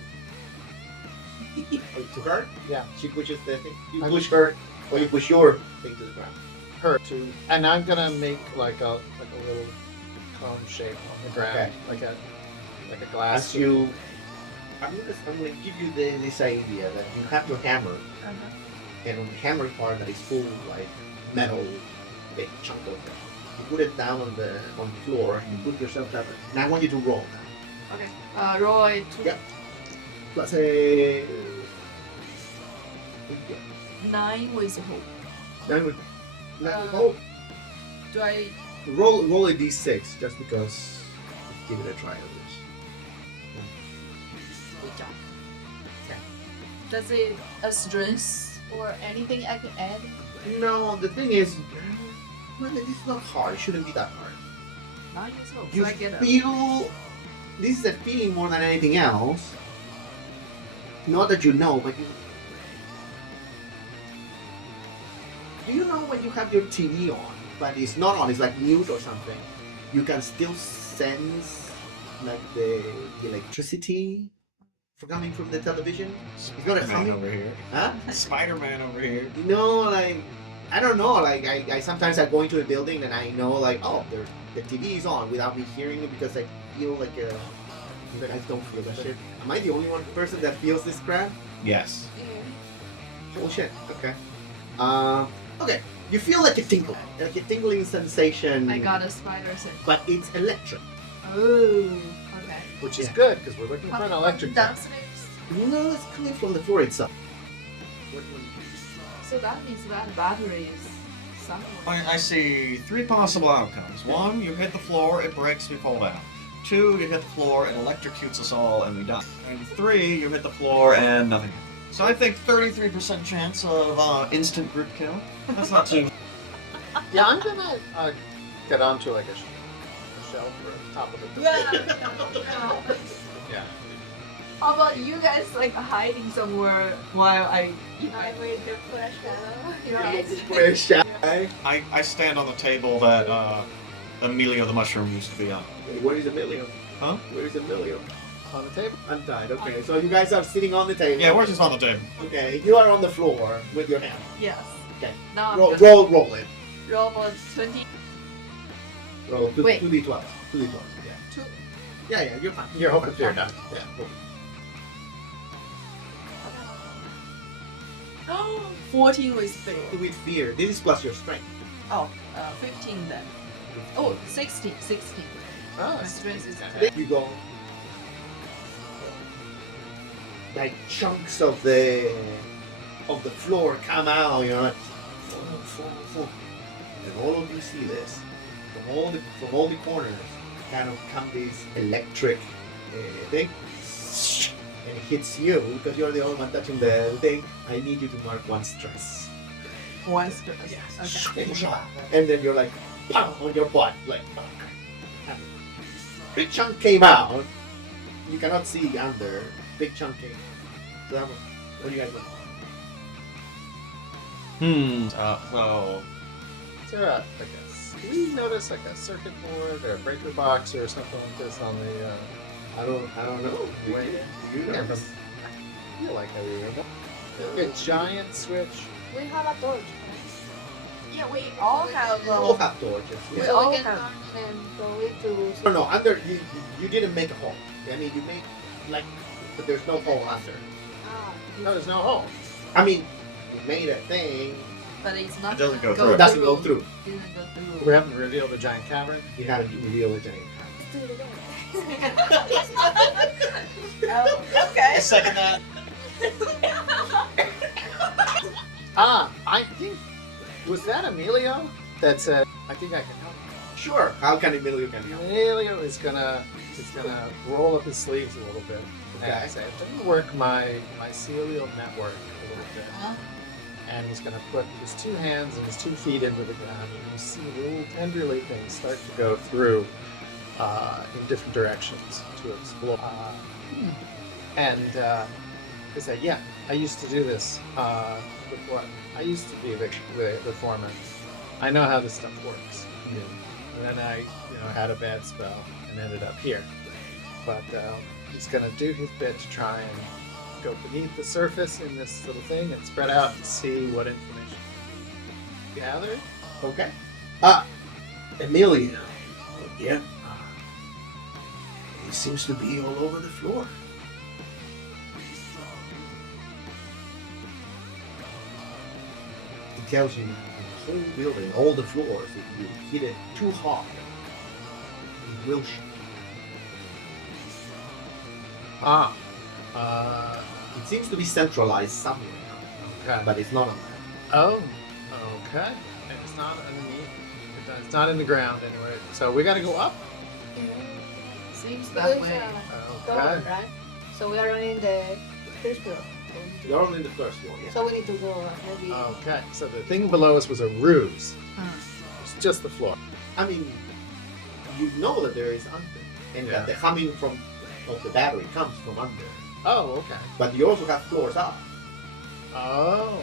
To her? Yeah. She pushes the thing. You I push her, or you push your thing to the ground. Her to, and I'm gonna make like a little cone shape on the ground, Okay. like a glass. As you, I'm gonna give you this idea that you have your hammer, and on the hammer part that is full like metal, big chunk of it. You put it down on the floor. You put yourself down. And I want you to roll now. Okay. Roll a 2. Yeah. Plus a 9 with hope. Oh, Do I? roll a d6 just because. Give it a try on this. Good job. Does it a strength or anything I can add? No, the thing is, well, it's not hard. It shouldn't be that hard. 9 with hope. You So I get a. feel. This is a feeling more than anything else. Not that you know, but Do you know when you have your TV on, but it's not on, it's like mute or something, you can still sense like the electricity coming from the television? It's not a Man humming. over here. Huh? Spider-Man over here. No, like, I don't know. Like, I sometimes I go into a building and I know, like, oh, the TV is on without me hearing it because I feel like you guys don't feel that shit. Am I the only one person that feels this crap? Yes. Holy shit. Okay. Okay. You feel like a tingling sensation. I got a spider sense. But it's electric. Oh, okay. Which is good because we're looking for an electric fan. Downstairs. No, it's coming from the floor itself. So that means that battery is somewhere. I see 3 possible outcomes. 1, you hit the floor, it breaks, we fall down. 2, you hit the floor, it electrocutes us all, and we die. And 3, you hit the floor, and nothing happens. So I think 33% chance of instant group kill. That's not too... Yeah, I'm gonna get onto like a shelf or the top of the Yeah. Yeah. How about you guys like hiding somewhere while I eat my I made the flash panel. Where shy? I stand on the table that Emilio the Mushroom used to be on. Where is Emilio? Huh? Where is Emilio? on the table. Untied. Okay, so you guys are sitting on the table. Yeah, we're just on the table. Okay, you are on the floor with your hand. Yes. Okay. Now I'm Roll, gonna roll it. roll for 20. Roll Wait. 2d12. 2d12. Yeah. Two. Yeah, you're fine. You're hoping for your done. Yeah. Oh, 14 with fear. With fear. This is plus your strength. Oh, 15 then. Oh, 16. 16. Oh, My strength is Then you go. Like chunks of the floor come out, you know, like, full. And all of you see this. From all the corners kind of come this electric thing. And it hits you because you're the only one touching the thing. I need you to mark 1 stress. 1 stress. Okay. And then you're like, pow, on your butt. Like, big chunk came out. You cannot see under. Big chunk came. So that was, what do you guys want? So Is there a, do we notice like a circuit board or a breaker box or something like this on the I don't know. way in? You know. I feel like I remember. A giant switch. We have a torch. Yeah, we all have. We all have torches. We Yeah. So all we can have. turn and throw it to. No, under you didn't make a hole. I mean, you made like, but there's no hole under. Ah, No, there's no hole. I mean, you made a thing. But it's not. It doesn't go It through. doesn't go through. Didn't go through. We haven't revealed the giant cavern. You haven't revealed it anymore. let's do it again. Oh, okay. second that. I think, was that Emilio that said, I think I can help? Sure. How can Emilio can help? Emilio is gonna roll up his sleeves a little bit Okay. and say, let me work my mycelial network a little bit. Huh? And he's gonna put his 2 hands and his 2 feet into the ground, and you see little tendrily things start to go through in different directions to explore. And they say, yeah, I used to do this before. I used to be the foreman. I know how this stuff works. And then I, had a bad spell and ended up here. But he's gonna do his bit to try and go beneath the surface in this little thing and spread out and see what information he gathered. Okay. Emilio. Yeah. He seems to be all over the floor. It tells you the whole building, all the floors, if you hit it too hard, it will shake. It seems to be centralized somewhere, Okay. but it's not on that. Oh, okay. And it's not underneath. It's not in the ground anywhere. So we gotta go up. Seems Because that way. door, Okay. right? So we are only in the first floor. You're only in the first floor, yeah. So we need to go maybe. Okay. So the thing below us was a ruse. Huh. It's just the floor. I mean, you know that there is under, and Yeah. that the humming of the battery comes from under. Oh, okay. But you also have floors up. Oh.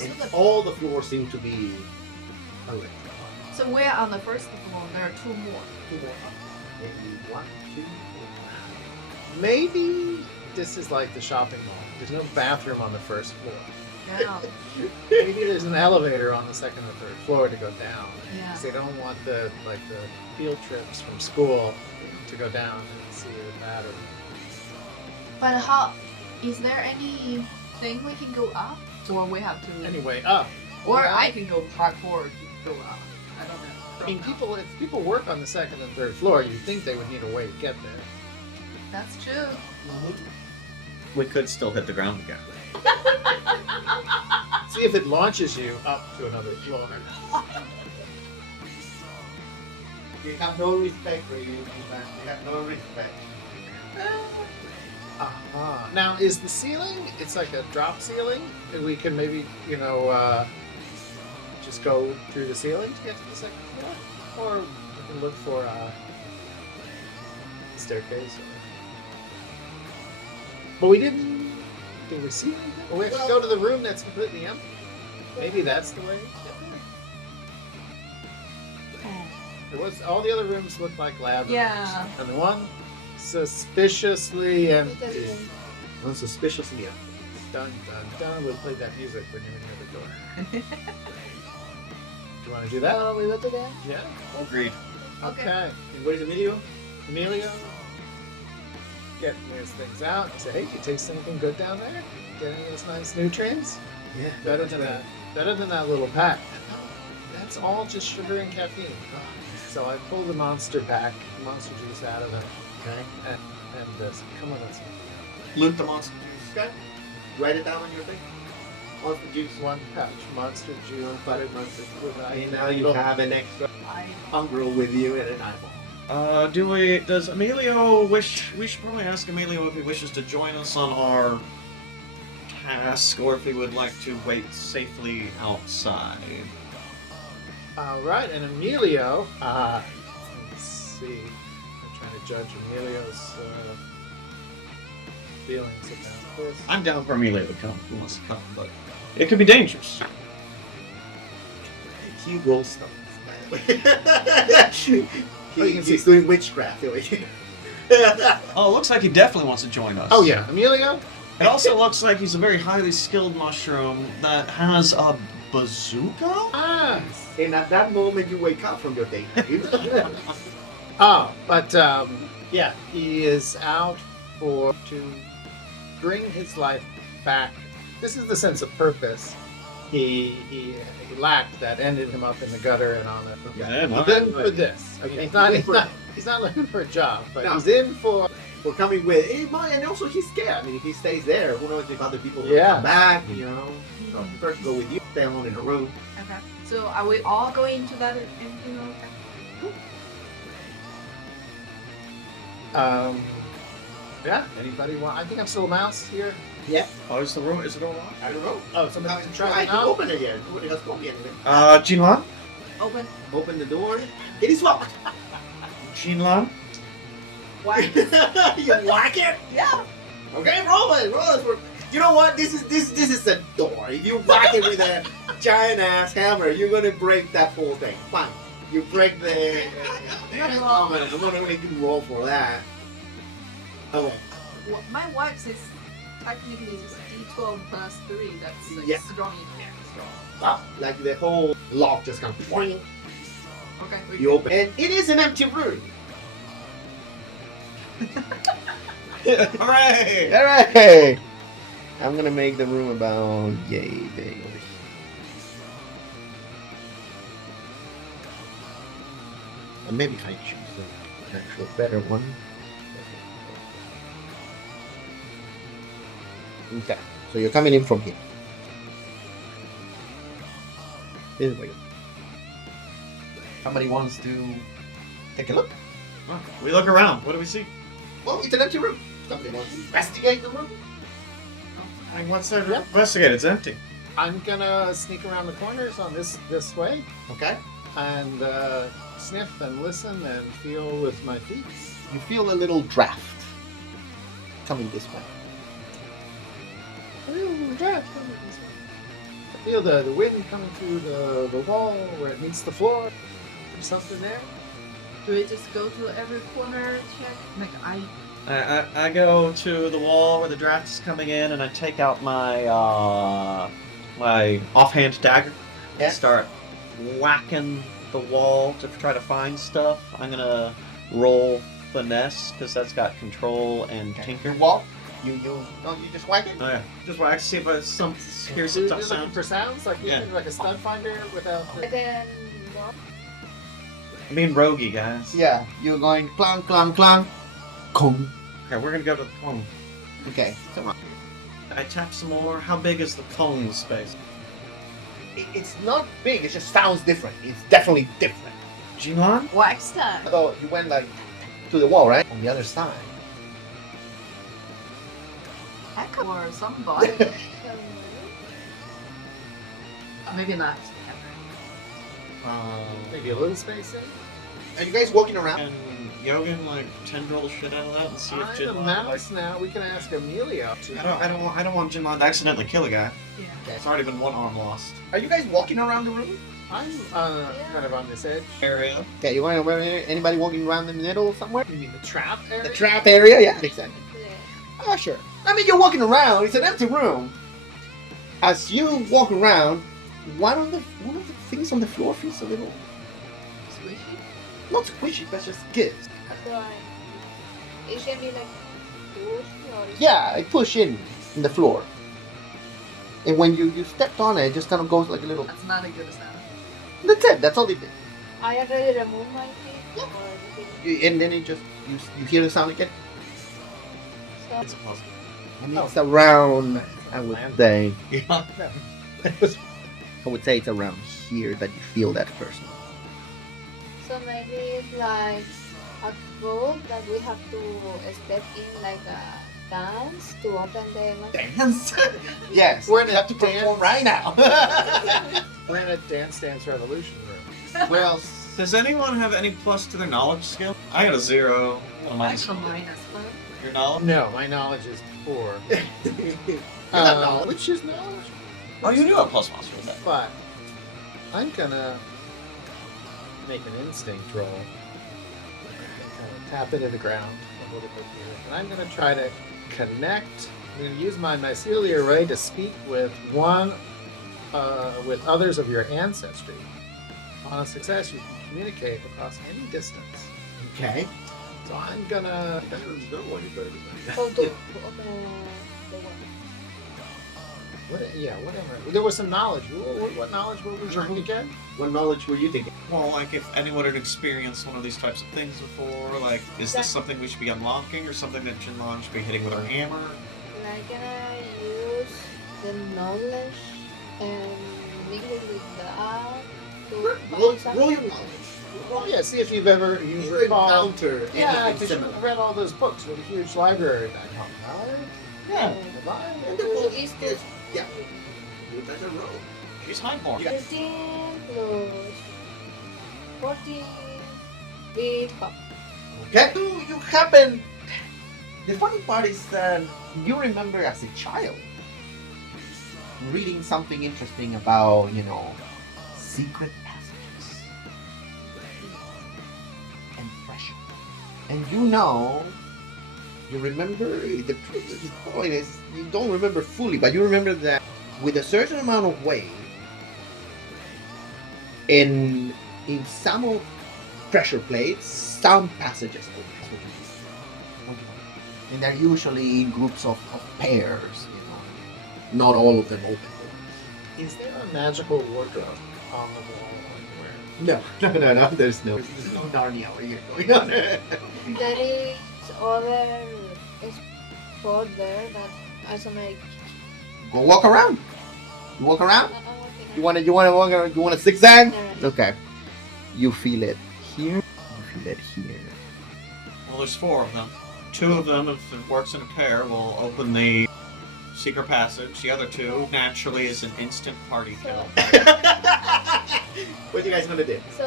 And all the floors seem to be electric. So we're on the first floor. There are two more. Two more up. Maybe 1, 2, 3. Maybe this is like the shopping mall. There's no bathroom on the first floor. Yeah. Maybe there's an elevator on the second or third floor to go down. Yeah. 'Cause they don't want the field trips from school to go down and see the battery. But how? Is there anything we can go up? Or we have to? Anyway, up. Or Well, I can go parkour to go up. I don't know. I mean, if people work on the second and third floor, you'd think they would need a way to get there. That's true. We could still hit the ground again. See if it launches you up to another floor. They have no respect for you. They have no respect. Now, is the ceiling? It's like a drop ceiling, and we can maybe, just go through the ceiling to get to the second floor, or we can look for a staircase. But we didn't. Did we see anything? Well, we have to go to the room that's completely empty. Maybe that's the way. There was all the other rooms looked like lab rooms. Yeah. And the one suspiciously empty. Well, suspiciously empty. Dun dun dun. We'll play that music when you're near the door. Do you want to do that? We go to there. Yeah. Agreed. Okay. And where's Emilio? Emilio, getting these things out. I say, hey, you taste anything good down there? Get any of those nice nutrients? Yeah. Better than that. Better than that little pack. That's all just sugar and caffeine. So I pulled the monster juice out of it, Okay. and this. Come on, let's see. Loot the monster juice. Okay. Write it down on your thing. Monster juice. One pouch monster juice. Buttered monster. With And now you have an extra Fungrill with you and an eyeball. Does Emilio wish, we should probably ask Emilio if he wishes to join us on our task, or if he would like to wait safely outside. All right, and Emilio, let's see. I'm trying to judge Emilio's feelings about this. I'm down for Emilio to come, if he wants to come, but it could be dangerous. He rolls stuff, by the way. He's doing witchcraft. Oh, it looks like he definitely wants to join us. Oh yeah, Emilio. It also looks like he's a very highly skilled mushroom that has a bazooka? Ah. And at that moment, you wake up from your daydream. But yeah, he is out to bring his life back. This is the sense of purpose he lacked that ended him up in the gutter and on it. Yeah, He's in for this. Okay. He's not looking for a job, but No. he's in for. We're coming with, and also he's scared. I mean, if he stays there, who knows if other people will Yeah. come back, you know? So I prefer to go with you, stay alone in a room. Okay. So are we all going to that empty room? Yeah. Anybody want? I think I'm still a mouse here. Yeah. Oh, is the door locked? I don't know. Oh, somebody can try I it can out. open it again. Nobody has told me anything. Jinlan? Open. Open the door. It is locked. Jinlan? Why? You like it? Yeah. Okay, roll it. You know what? This is a door. If you whack it with a giant ass hammer, you're gonna break that whole thing. Fine. You break the. I'm gonna make you roll for that. Okay. Well, my wife says technically it's D12 plus 3. That's like Yeah. strong enough. Wow. Like the whole lock just comes. Okay. You open, and it is an empty room. Hooray! Hooray! I'm gonna make the room about yay big. And maybe I choose an actual better one. Okay, so you're coming in from here. Here we go. Somebody wants to take a look? We look around. What do we see? Well, it's an empty room. Somebody wants to investigate the room? What's there to investigate? It's empty. I'm gonna sneak around the corners on this way Okay. and sniff and listen and feel with my feet. You feel a little draft coming this way. A little draft coming this way. feel the wind coming through the wall where it meets the floor. There's something there. Do we just go to every corner check? Like I go to the wall where the draft is coming in, and I take out my my offhand dagger. Yeah. Start whacking the wall to try to find stuff. I'm gonna roll finesse because that's got control and tinker. Wall. You just whack it. Oh yeah, just whack to see if it's some hear some You're tough looking sound. for sounds like Yeah. like a stun finder without. And then what? I'm being roguey, guys. Yeah, you're going clang, clang, clang. Kong. Okay, we're gonna go to the Kong. Okay, come on. I tap some more. How big is the Kong space? It's not big. It just sounds different. It's definitely different. Jinlan? wax time. So you went like to the wall, right? On the other side. Echo or somebody. Maybe not. Maybe a little space in. Are you guys walking around? And Yogan like tendril the shit out of that and see if I'm a Jinlan. mouse now. We can ask Emilio. I don't want Jinlan to accidentally kill a guy. Yeah. It's already been one arm lost. Are you guys walking around the room? I'm kind of on this edge. Area. Okay, you want to anybody walking around in the middle somewhere? You mean the trap area? The trap area? Yeah, exactly. Yeah. Oh, sure. I mean, you're walking around. It's an empty room. As you walk around, one of the things on the floor feels a little Squishy? not squishy, but just gives. Right. It can be like push or Yeah, it push in the floor. And when you stepped on it, it just kind of goes like a little. That's not a good sound. That's it. That's all it did. I already removed my feet. Yeah. Or you And then it just you hear the sound again. so It's a puzzle. And it's around. I would say. Yeah. I would say it's around here that you feel that person. So maybe it's like a rule that we have to step in like a dance to open the Dance. Yes. We're in a have to perform dance. right now. We're in a Dance Dance Revolution room. Well, Does anyone have any plus to their knowledge skill? I got a 0. What am I? That's a minus one. Your knowledge? No, my knowledge is poor. not knowledge. Which is knowledge. Oh, you do have plus monster with that. But I'm gonna make an instinct roll. Kind of tap into the ground a little bit here. And I'm gonna try to connect. I'm gonna use my mycelial array to speak with with others of your ancestry. On a success, you can communicate across any distance. okay. So I'm gonna. how to open the one. Whatever. There was some knowledge. What knowledge were we trying to get? What knowledge were you thinking? Well, like if anyone had experienced one of these types of things before, like is this something we should be unlocking or something that Jinlan should be hitting with our hammer? Like can I use the knowledge and mix it with the art to Roll find something? your knowledge. Well, yeah. See if you recall. encounter Yeah, anything because similar. you read all those books with a huge library back home, right? Yeah. And the book is to Yeah. You better roll. She's Highborn. 15 plus 14 with pop. Okay. You happen. The funny part is that you remember as a child reading something interesting about, secret passages and pressure. And you remember, the point is, you don't remember fully, but you remember that with a certain amount of weight, in some of pressure plates, some passages open. And they're usually in groups of pairs, Not all of them open. Is there a magical wardrobe on the wall anywhere? No. There's no Narnia where you're going on. There is other spot there that also make. Go walk around. You walk around? I'm working on You want to zigzag? Alright. Okay. You feel it here. You feel it here. Well, there's 4 of them. 2 of them, if it works in a pair, will open the secret passage. The other 2, naturally, is an instant party kill. What are you guys gonna do? So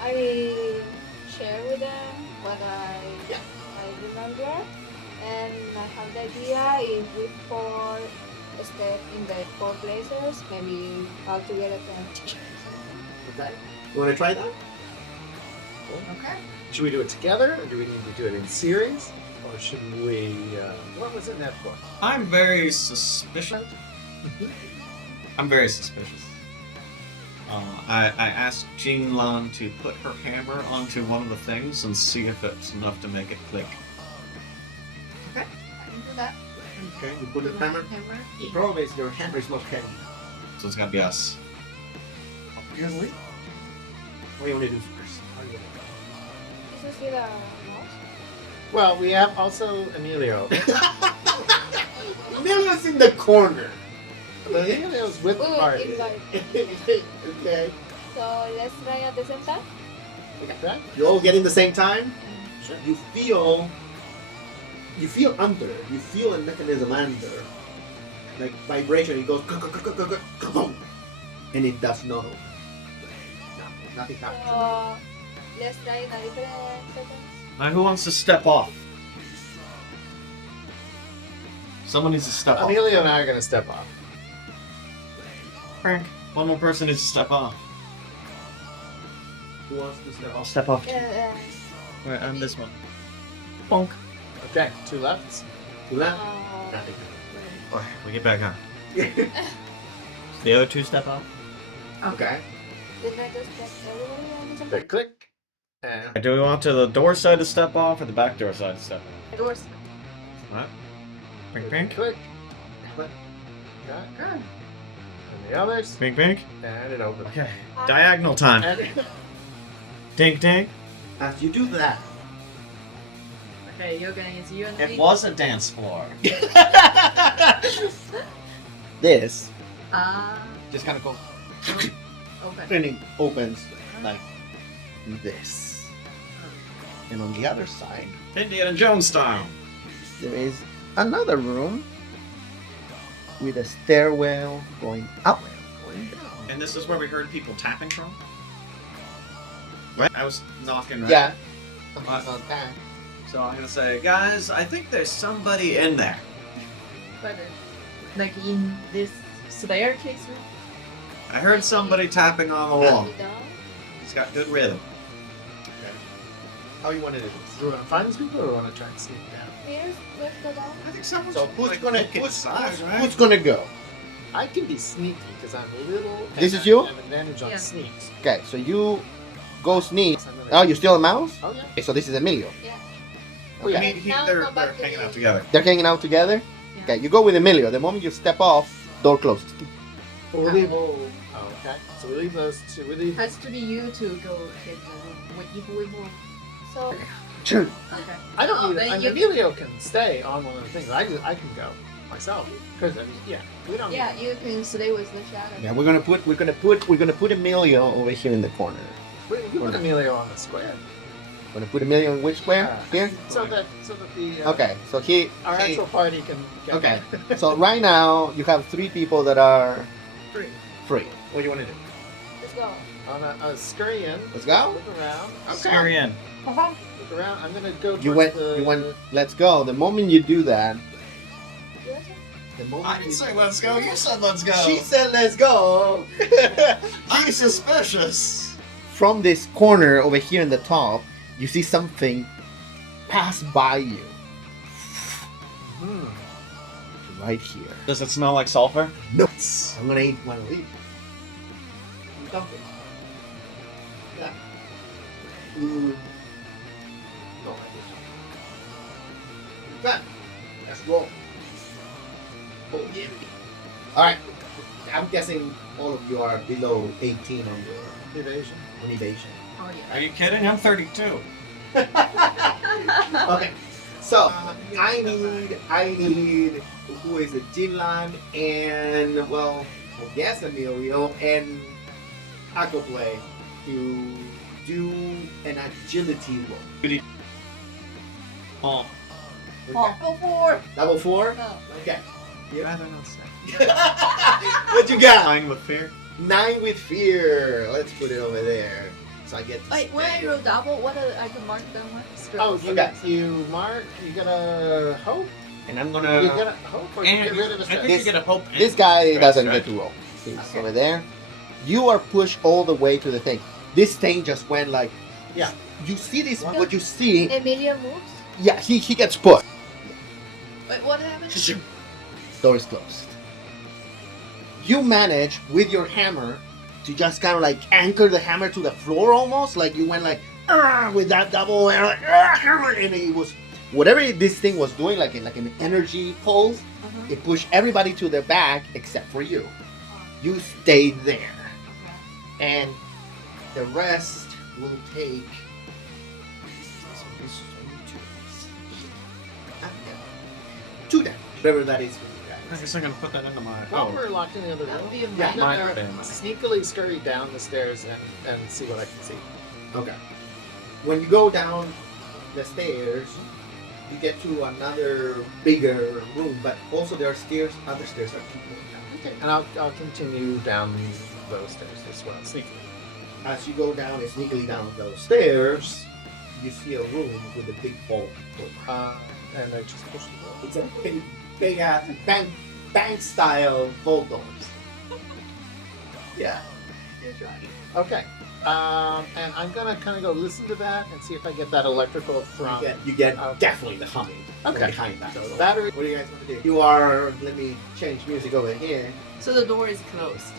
I share with them what I remember, and I have the idea if we 4 step in the 4 place erasers, maybe all together can. Okay. You want to try that? Okay. Should we do it together, or do we need to do it in series? Or should we, what was in that book? I'm very suspicious. I'm very suspicious. I asked Jean Lan to put her hammer onto one of the things and see if it's enough to make it click. Okay. I can do that. Okay, you put the hammer. The problem is your hammer is not heavy. So it's gotta be us. Obviously. What do you want to do first? How do you want Is this with a mouse? Well, we have also Emilio. Emilio's in the corner. Emilio's with the Wait, party. invite. Okay. So let's try at the same time. Okay. You all get in the same time. Sure. You feel under. You feel a mechanism under. Like vibration. It goes and it does not open. No, nothing happens. So let's try in a different seconds. Who wants to step off? Someone needs to step off. Emilio and I are going to step off. Frank. One more person needs to step off. Who wants to step I'll off? step off. Yeah, Wait, I'm this one. Bonk. Okay, 2 lefts. To that? uh, Nothing. Okay, we get back on. The other two step off. Okay. Then I just press everybody on the same Big time. click. And Do we want to the door side to step off or the back door side to step off? Doors. What? Pink, pink. click. Okay. Good. And the others. Pink, pink. And it opens. Okay. Diagonal time. And Dink, dink. As you do that, Okay, you're gonna use you and It me. was a dance floor. this Just kind of go. Open. training opens like this. And on the other side, Indiana Jones style. there is another room with a stairwell going up, going down. And this is where we heard people tapping from? What? I was knocking, right? Yeah. So I'm gonna say, guys, I think there's somebody in there. But like in this staircase room. I heard somebody tapping on the wall. Down. It's got good rhythm. How you want to do this? do we want to find these people or do we want to try and sneak down? Here's let's go down. I think someone's So who's gonna inside, right? who's gonna go? I can be sneaky because I'm little. and This is I you? have advantage on Yeah. sneaks. Okay, so you go sneak. So I'm gonna- Oh, you're still a mouse? Oh, yeah. Okay, so this is Emilio. Yeah. Okay. Now They're come back to hanging me. out together. They're hanging out together? Yeah. Okay, you go with Emilio. The moment you step off, door closes. We'll leave. Oh, okay. So we leave those two. We leave. Has to be you to go hit the room. If we move. So Okay. I don't Oh, need. then And you- Emilio can stay on one of the things. I can go myself because I mean, yeah, we don't. Yeah, you can stay with the shadow. Yeah, we're gonna put Emilio over here in the corner. We put Emilio on the square. We're gonna put Emilio in which square? Here? So that the Okay, so he our actual party can. Get okay. So right now you have 3 people that are free free. What do you wanna do? let's go. on a screen. Let's go? Look around. Scurry in. Look around. I'm gonna go. You towards went let's go. The moment you do that, You want to? the moment I didn't say let's go, you said let's go. she said let's go. I'm suspicious. From this corner over here in the top, you see something pass by you. Hmm. Right here. Does it smell like sulfur? No. I'm gonna eat one of these. Something. Yeah. No, I just. Okay. Let's roll. Oh yeah. Alright. I'm guessing all of you are below 18 on your Evasion. evasion. Oh yeah. Are you kidding? I'm 32. Okay. So I need who is it? Jinlan and well yes Emilio and Aquaplay to do an agility roll. Oh. Oh, go for. Double 4? No. Okay. I'd rather not say. What you got? 9 with fear. 9 with fear. Let's put it over there. So I get to Wait, when I stay. roll double, what I can mark them with? Oh, you Okay. you mark. You gotta hope. And I'm You're gonna. gonna hope or get rid of a I think stress. you get a hope. This and guy stress, doesn't right? get to roll. He's over there. You are pushed all the way to the thing. This thing just went like, Yeah. You see this? What you see? Emilio moves. Yeah, he gets pushed. Wait, what happened? Door is closed. You manage with your hammer to just kind of like anchor the hammer to the floor almost, like you went like with that double hammer, and it was whatever this thing was doing, like an energy pulse. It pushed everybody to the back except for you. You stayed there, and the rest will take. Two damage, whatever that is for you I guys. guess I'm gonna put that into my. While Oh, we're locked in the other That room, would be a Yeah, I'm my gonna bad. sneakily scurry down the stairs and see what I can see. Okay. When you go down the stairs, you get to another bigger room, but also there are stairs. Other stairs are keep going down. Okay. And I'll continue down those stairs as well, sneakily. As you go down and sneakily down those stairs, you see a room with a big vault door. And I just push the door. It's a big ass bank style vault doors. Yeah. Okay. And I'm gonna kind of go listen to that and see if I get that electrical from. You get Okay. definitely the humming Okay. behind that. So So battery. what do you guys want to do? You are. Let me change music over here. So the door is closed.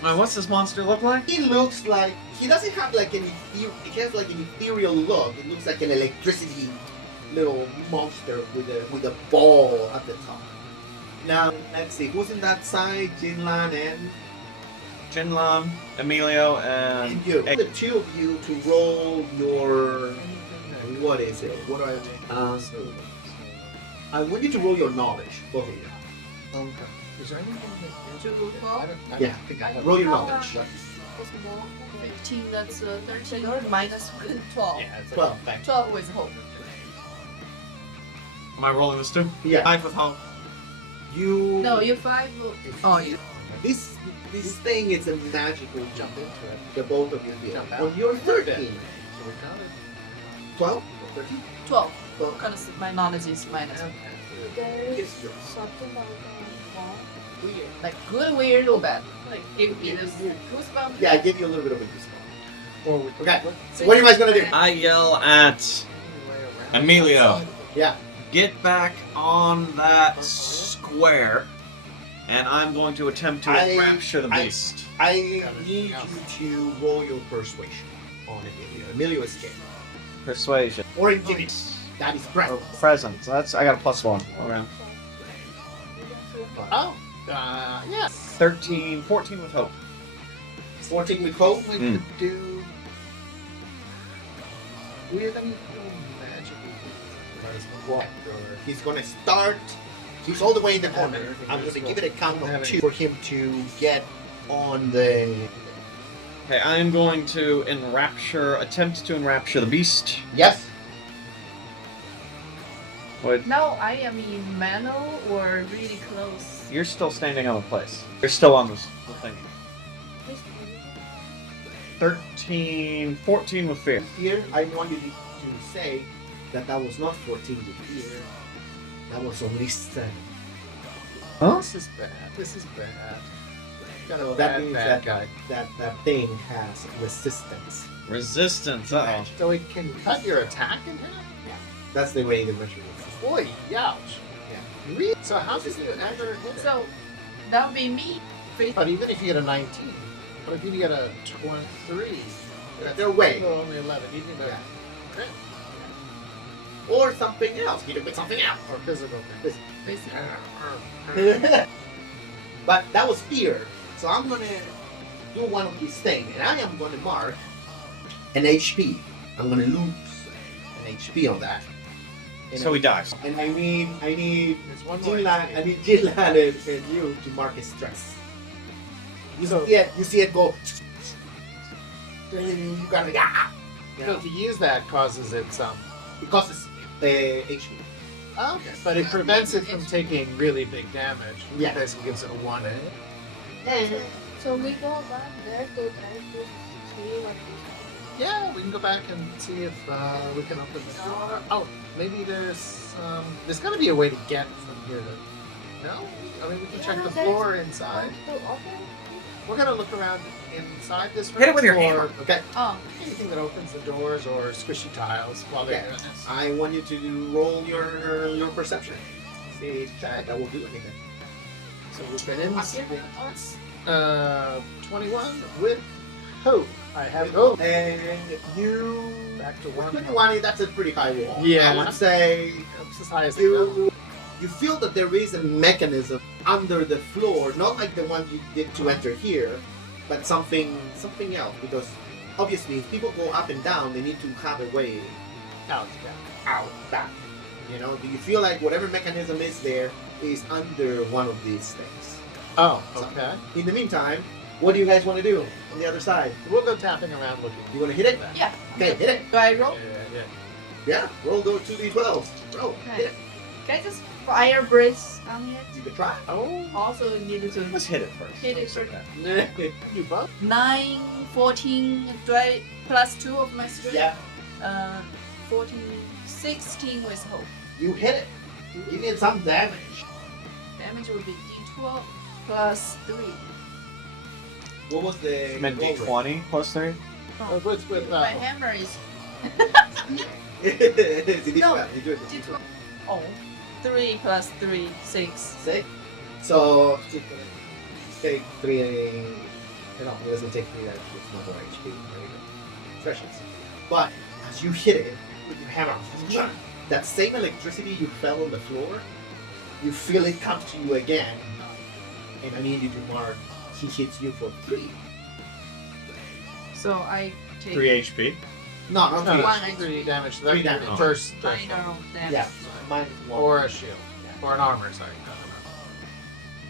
what's this monster look like? He looks like he doesn't have like an he has like an ethereal look. It looks like an electricity little monster with a ball at the top. Now let's see who's in that side. Jinlan and Jinlan, Emilio, and you. The two of you to roll your what is it? What do I make? I want you to roll your knowledge, both of you. Okay. Is there anything that To I fall? don't Yeah. think I have. Roll your How knowledge. 15, that's 13, minus 12. Yeah, it's 12. Back. 12 with hope. Am I rolling this too? Yeah. 5 with hope. You. No, you 5. Oh, you. This thing is a magical Jump into it. The both of you did. Jump out. When you're 13, So we got it. 12, 13, 12. 12. Because my knowledge is minus. There is It's yours. something like a wall. Weird. Like good, weird, or bad. Like give me this goosebumps. Yeah, I give you a little bit of a goosebump. Or we Okay. So what are you guys gonna do? I yell at Emilio, Yeah. get back on that square, and I'm going to attempt to I- rapture the I- beast. I need you to roll your persuasion on Emilio. Emilio is scared. Persuasion. Or intimidate. That is Or present. presence. That's I got a +1. Okay. Oh. Yes. 13, 14 with hope. 14 with hope. We Mm. could do. Do we have any magical what? He's gonna start. He's all the way in the corner. I'm gonna give it a count of 2 for him to get on the. Okay, I am going to attempt to enrapture the beast. Yes. What? Now I am in manual or really close. You're still standing on the place. You're still on this the thing. 13, 14 with fear. Here, I want you to say that was not 14 with fear. That was only 7. This is bad. This is bad. Got a So that bad, means bad that- guy. That thing has resistance. Resistance. Uh-oh. So it can cut your attack in half? That's the way the measure is. Boy, youch. Yeah. Really? So how did you ever hit it? So that would be me. But even if you get a 19, but if you get a 23, They're way. well, only 11. You can Yeah. crit Or something else. Hit it with something else. or physical thing. Basically. But that was fear. So I'm gonna do one of these things, and I am gonna mark an HP. I'm gonna lose an HP on that. And So he dies. And I need There's one more. Jinlan, I need Jinlan and you to mark a stress. You see it go. You gotta So to use that causes it some. because it's HP. Oh, okay. But it prevents it from taking really big damage. Yeah. Basically gives it a 1A. So we go back there to try to see what is. Yeah, we can go back and see if we can open the door. Oh, maybe there's got to be a way to get from here to. No, I mean we can check the floor inside. We're gonna look around inside this room. Hit it with your for hammer. Okay. Oh, anything that opens the doors or squishy tiles while they're Okay. doing this. I want you to roll your perception. See if that will do anything. So we've been in 21 with hope. I have hope. And you Back to one. 21. That's a pretty high wall. Yeah. I would say It's as high as they go. you feel that there is a mechanism under the floor, not like the one you did to enter here, but something else. Because obviously, if people go up and down, they need to have a way Out. back. You know, do you feel like whatever mechanism is there is under one of these things? Oh, So- okay. In the meantime, what do you guys want to do on the other side? We'll go tapping around looking. You want to hit it? yeah. Okay, hit it. Do I roll? Yeah. Yeah, roll those 2d12s. Roll. Okay. Hit it. Can I just fire brace on it? You can try. Oh, Also needed to Let's hit it first. hit it first. you both? 9, 14, do I plus 2 of my strength? Yeah, 14, 16 with hope. you hit it. You did some damage. Damage will be d12 plus 3. What was the? And then D20 plus 3. With My hammer is No. You do it. d12. Oh, 3 plus 3, 6. 6. So take 3. No, it doesn't take 3 damage. It's not more HP. There you go. Precious. But as you hit it with your hammer, that same electricity you felt on the floor, you feel it come to you again. And I need you to mark. He hits you for 3. So I take 3 HP. No, not No, 3. One. 3 damage. So 3 that's damage. the first. minor damage. Yeah, minus 1. Or a shield. Or an armor, sorry.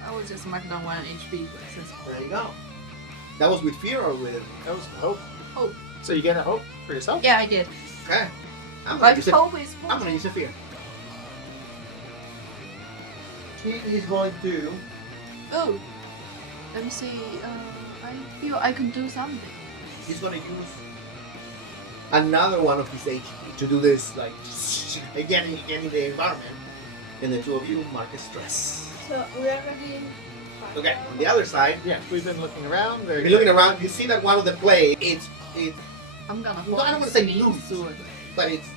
I will just mark down 1 HP since There you go. That was with fear or with? That was hope. Hope. So you get a hope for yourself? Yeah, I did. Okay. I'm gonna Like use it. hope is I'm gonna use a fear. He is going to. Oh, let me see. I feel I can do something. He's gonna use another one of his HP to do this, like again in the environment, and the two of you mark a stress. So we already. Okay. On the other side, Yeah, we've been looking around. Very you're looking around. You see that one of the plates. It's I'm gonna. No, I don't wanna say loose. but it's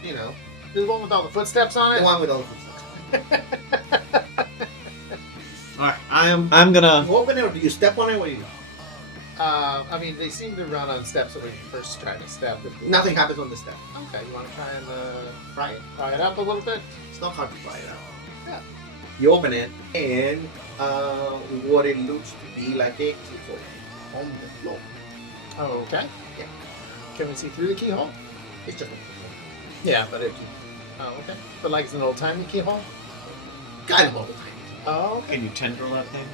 The one with all the footsteps on it? the one with all the footsteps. Alright, I'm gonna. You open it or do you step on it? What do you do? I mean, they seem to run on steps, so we can first try to step. Nothing happens on the step. Okay, you want to try and Right. pry it up a little bit? It's not hard to pry it out. Yeah. You open it, and what it looks to be like a keyhole on the floor. Oh, okay. Yeah. Can we see through the keyhole? It's just a Yeah, but it. Oh, okay. But like it's an old timey keyhole? kind of old time. Oh, okay. Can you tendril that thing?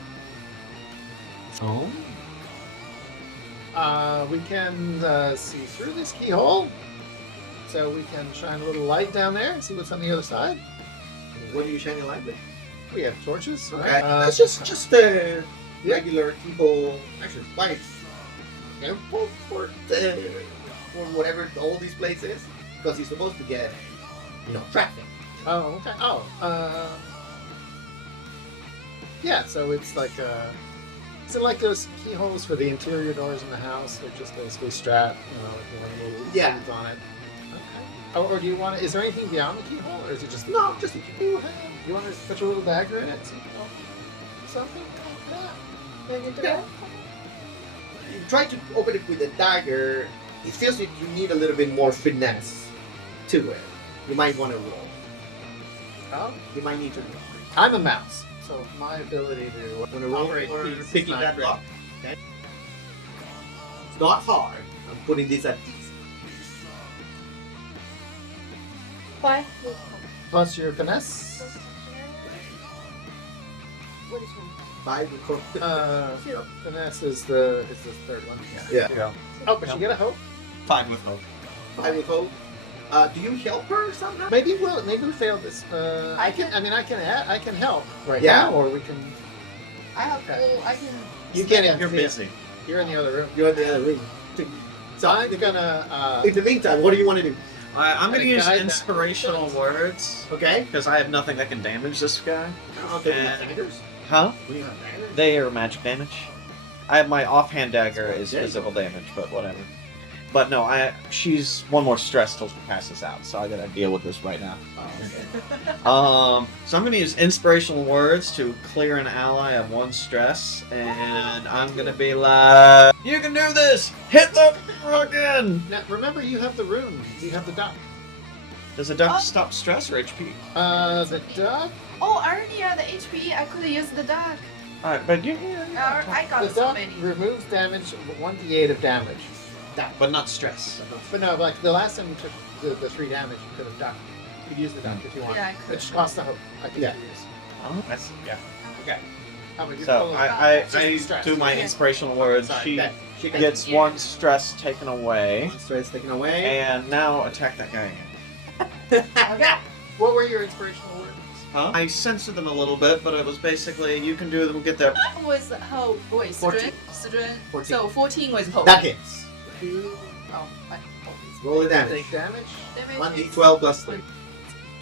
Oh. We can see through this keyhole. So we can shine a little light down there and see what's on the other side. What do you shine your light with? We have torches. Okay, right? it's just a regular keyhole. Actually, quite for whatever all these places, because you're supposed to get, traffic. Oh, okay. Oh, yeah. So it's like is it like those keyholes for the interior doors in the house? They're just basically strapped, if you want to move Yeah. things on it. Okay. Oh, or do you want to? Is there anything beyond the keyhole, or is it just? No, just a keyhole. You want to put your little dagger in it? See, something like that. Ready to Yeah. go? You try to open it with a dagger. It feels like you need a little bit more finesse to it. You might want to roll. Oh, You might need to roll. I'm a mouse, so my ability to Want to roll operate for these is picking not that great. lock? Okay. It's not hard. I'm putting this at ease. 5 with Plus your finesse. what is one? 5 with hope. Finesse is the third one. Yeah. There you go. Oh, but you get a hope. 5 with hope. 5 with hope. Do you help her somehow? Maybe we fail this. I can help right Yeah. now, or we can. I have. Okay. I can. You can't You're interfere. busy. You're in the other room. You're in the other room. So I'm gonna. In the meantime, what do you want to do? I'm gonna A use guy that- inspirational words Okay. because I have nothing that can damage this guy. Okay. And- Daggers. Huh? We have daggers. They are magic damage. I have my offhand dagger is Yeah, you physical damage, but whatever. But no, she's one more stress till she passes out, so I gotta deal with this right now. So I'm gonna use inspirational words to clear an ally of one stress, and I'm gonna be like, "You can do this! Hit the fucking!" Now, remember, you have the rune. You have the duck. Does a duck stop stress or HP? The duck? Oh, earlier the HP, I could use the duck. Alright, but you. I got The so duck many. removes damage, 1d8 of damage. But not stress. But no, like the last time you took the 3 damage, you could have ducked. You could use the duck if you want. Yeah, I It could. just costs the hope. I think Yeah. you use. Oh, that's yeah. Okay. How about your So total? I Just stress. do my Yeah. inspirational words. Sorry, She Okay. She can gets one stress taken away, one stress taken away. and now attack that guy again. Okay. What were your inspirational words? Huh? I censored them a little bit, but it was basically you can do them. Get there. Was hope. Wait, 14. strength. 14. So 14 was hope. That hits. Oh, fine. Roll the damage. Take damage? Damage 1d12 plus 3.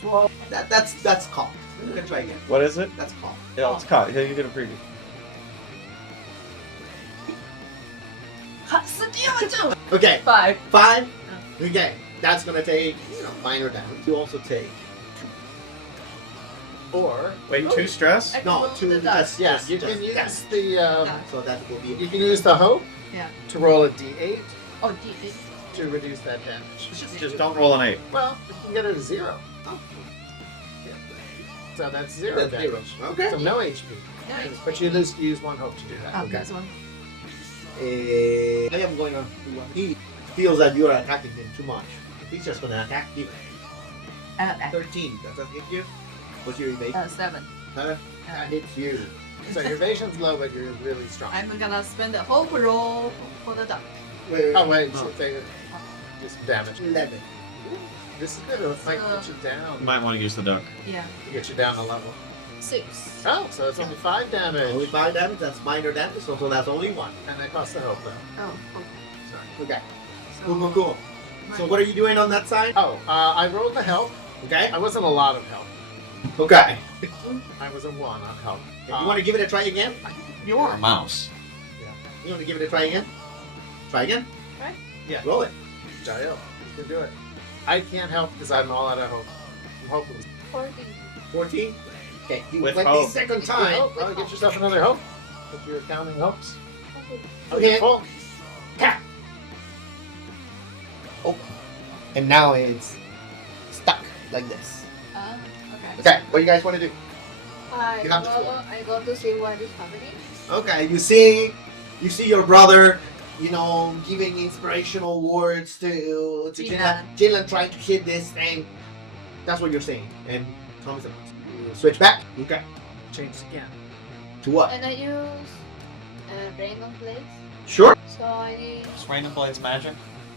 12. That's caught. You can try again. What is it? That's caught. Yeah, it's caught. Yeah, you did a preview. Still Okay. 5. 5. Okay. That's gonna take minor damage. You also take Or Wait, 2 stress? no 2. Just yeah, just, you just can use damage. the So that will be. you can use the hope Yeah. to roll a d8 Oh, D8. to reduce that damage. Just don't roll an 8. Well, you can get it to 0. Oh. Yeah. So that's 0 That's damage. 0. Okay. So no HP. Nice. But you lose use 1 hope to do that. Oh, Okay. this one. I am going to do one. He feels that you are attacking him too much. He's just gonna attack you. 13. Does that hit you? What's your evasion? 7. That hits you. So your evasion's low, but you're really strong. I'm gonna spend the hope roll for the duck. Wait, Oh wait, Oh. so take just damage. 11. This is good. It might get you You down. might want to use the duck. Yeah. Get you down a level. 6. Oh, so it's only 5 damage. Only 5 damage. That's minor damage. So that's only 1. And that costs the hope though. Oh, oh. Okay. So, Cool. So what are you doing on that side? Oh, I rolled the help. Okay. I wasn't a lot of help. Okay. I was a 1 on help. You want to give it a try again? You're a mouse. You want to give it a try again? Try again? Right? Yeah. Roll it. Jael, you can do it. I can't help because I'm all out of hope. I'm hopeless. 14. 14. Okay. You With went hope. the second time. Oh, well, get yourself another hope. If you're counting hopes. Okay. Full. And now it's stuck like this. okay. Okay. What do you guys want to do? I You have the go, floor. I go to see what is happening. Okay. You see your brother. Giving inspirational words to Jillian. Jillian trying to hit this thing. That's what you're saying. And Thomas, you switch back. Okay. Change again. To what? And I use Rain of Blades. Sure. So I need Is Rain of Blades magic?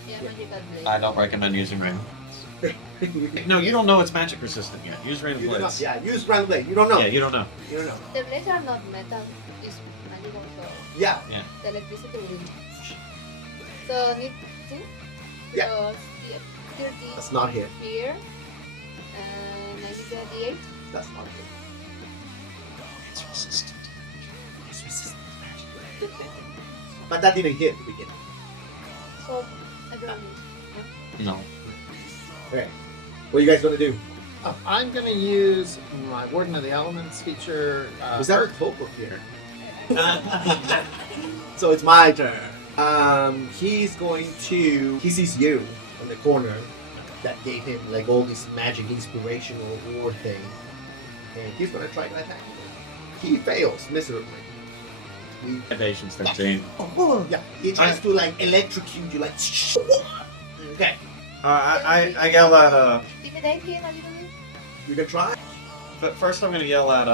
magical blades. I don't recommend using Rain of Blades. No, you don't know it's magic resistant yet. Use Rain of You do not, Blades. yeah, use Grand Blade. You don't know. Yeah, you don't know. You don't know. The blades are not metal. It's magical, so Yeah. the electricity will. So need 2. Yeah. So 30 That's not here. here. And I need a D8. That's not here. It's resistant. It's resistant magic. But that didn't hit to begin. So I don't need. No. Okay. What are you guys gonna do? I'm going to use my Warden of the Elements feature. Was that a topo here? So it's my turn. He's going to. He sees you in the corner. That gave him like all this magic inspirational ward thing, and he's gonna try to attack you. He fails miserably. Evasion's 13. Yeah, he tries to like electrocute you, like. Okay, I yell at Intimidate him a little bit. you can try. but first I'm gonna yell at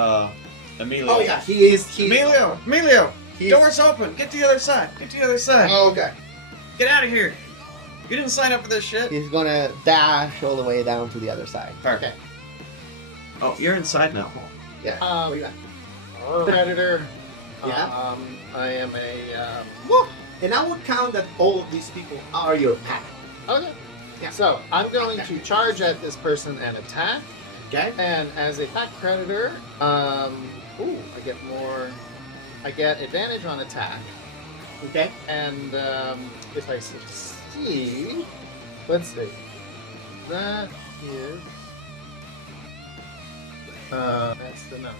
Emilio. Oh yeah, he is. Emilio! Emilio! He's, Door's open! Get to the other side! Get to the other side! Oh, okay. Get out of here! You didn't sign up for this shit! He's gonna dash all the way down to the other side. Perfect. Oh, you're inside now. Yeah. Um, What do you got? Predator. Yeah? I am a. Woo! And I would count that all of these people are your pack. Okay. Yeah. So I'm going to charge at this person and attack. Okay. And as a pack predator, I get more. I get advantage on attack. Okay. And if I succeed, let's see. That is. That's the 9, right?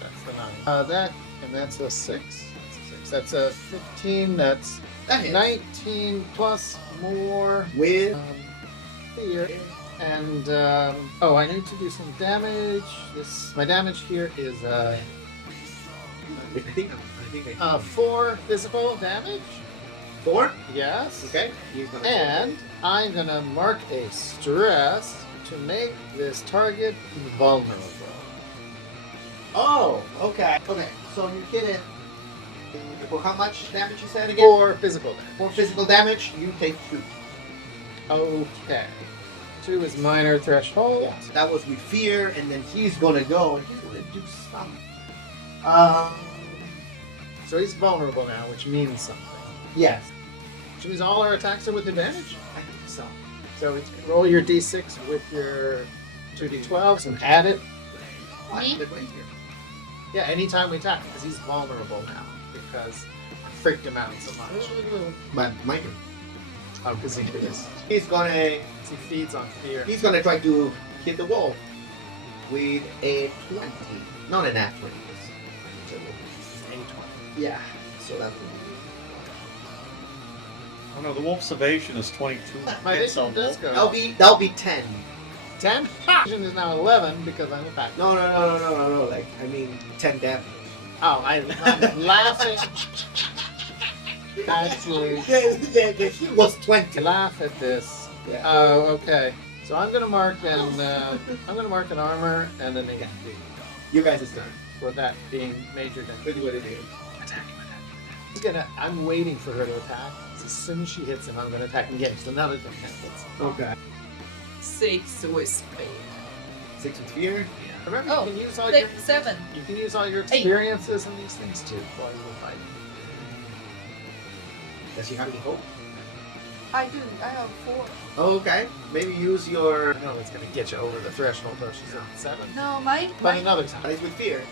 That's the 9. That's a 6. That's a 6. That's a 15. That's That hits. 19 plus more. With Fear. And I need to do some damage. My damage here is I think 4 physical damage. 4. Yes. Okay. He's gonna And I'm gonna mark a stress to make this target vulnerable. Oh, okay. Okay. So you hit it for how much damage you said again? 4 physical damage. 4 physical damage. You take 2. Okay. 2 is minor threshold. Yeah. So that was with fear, and then he's gonna go and he's gonna do something. So he's vulnerable now, which means something. Yes. Which means all our attacks are with advantage. I think so. So roll your d6 with your 2d12s and add it. Oh, I Me? put it right here. Yeah, anytime we attack, because he's vulnerable now. Because I freaked him out so much. But Michael, Oh, because he he's gonna feeds on fear. he's gonna try to hit the wall with a 20, not an nat 20. Yeah. So that would be. Oh no, the wolf's evasion is 22. My Hits vision on does wolf. go. That'll be 10. 10? Ha! Vision is now 11 because I'm a pack. No. Like I mean 10 damage. Oh, I'm laughing. Actually, The hit was 20. laugh at this. Yeah. Oh, okay. So I'm gonna mark an armor and an HP You guys' turn. for that being major damage. Look what it is. I'm waiting for her to attack. As soon as she hits him, I'm gonna attack again. So another thing happens. Okay. 6 with speed. 6 with fear. Remember, Oh, you can use all your 7. experiences in these things too while you fight. Does she have any hope? I do. I have 4. Okay. Maybe use your. I know it's gonna get you over the threshold, though. She's at 7. No, But another But time. it's with fear.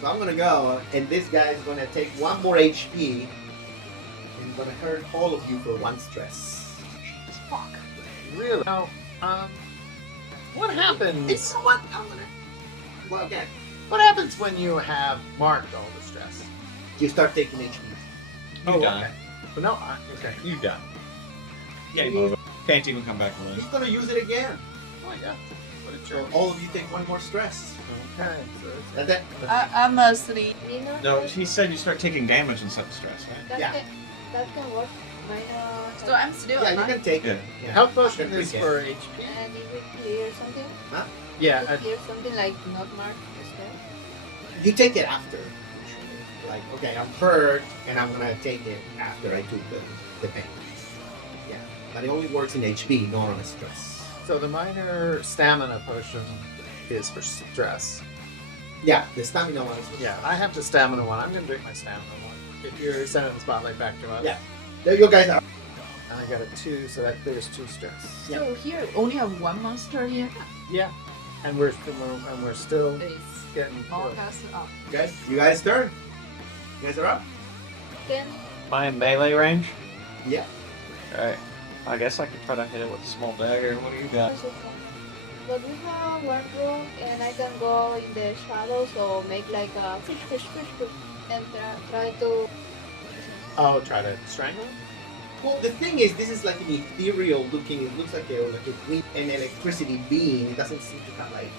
So I'm gonna go, and this guy's gonna take 1 more HP, and gonna hurt all of you for 1 stress. Fuck. Really? Now, what happens? It's what I'm gonna. Well, again, What happens when you have marked all the stress? you start taking HP. You die. But no, okay. You die. Game over. Can't even come back to life. He's gonna use it again. Oh yeah. What a So joke. all of you take 1 more stress. Okay. So it's That's it. I'm asleep. Minor No, threat- he said you start taking damage and set stress, right? that yeah. that can work. Minor. So I'm still Yeah, you alive. can take Yeah. it. Yeah. Health potion Good is weekend. for HP. And it will clear something. Yeah. It will clear something like not marked stress. You take it after. Like, okay, I'm hurt, and I'm gonna take it after I took the pain. Yeah, but it only works in HP, not on a stress. So the minor stamina potion is for stress. Yeah, the stamina one is for Yeah, I have the stamina one. I'm gonna drink my stamina one. If you're sending the spotlight back to us. Yeah. There you guys are. And I got a 2, so that clears 2 stress. Yeah. So here only have 1 monster here. Yeah. And we're still It's getting all close. cast up. Okay, you guys turn. You guys are up. Then My melee range? Yeah. Alright. I guess I could try to hit it with a small dagger. What do you got? but we have 1 room and I can go in the shadows or make like a fish, and try to. Oh, try to strangle him? Well, the thing is, this is like an ethereal looking. It looks like a green an electricity beam. It doesn't seem to have like.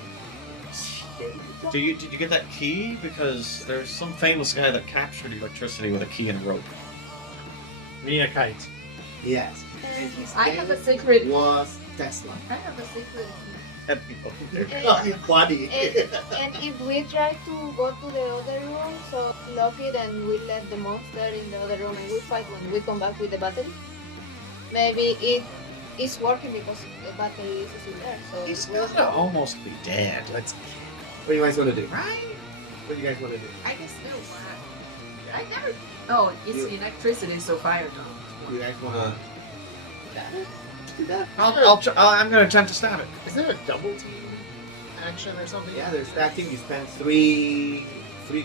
Did you get that key? Because there's some famous guy that captured electricity with a key and a rope. Me a kite. Yes. And, I have a secret. Was Tesla. I have a secret. Had people there. Oh, his body. and if we try to go to the other room, so lock it and we let the monster in the other room and we fight when we come back with the battery, maybe it is working because the battery is still there. So He's it will- gonna almost be dead. Let's. What do you guys want to do? Right? What do you guys want to do? I can still work. I never. Oh, it's You- electricity, so fire don't. You guys want to? do that? I'm gonna attempt to stab it. Is there a double team action or something? Yeah, there's tag team. You spend three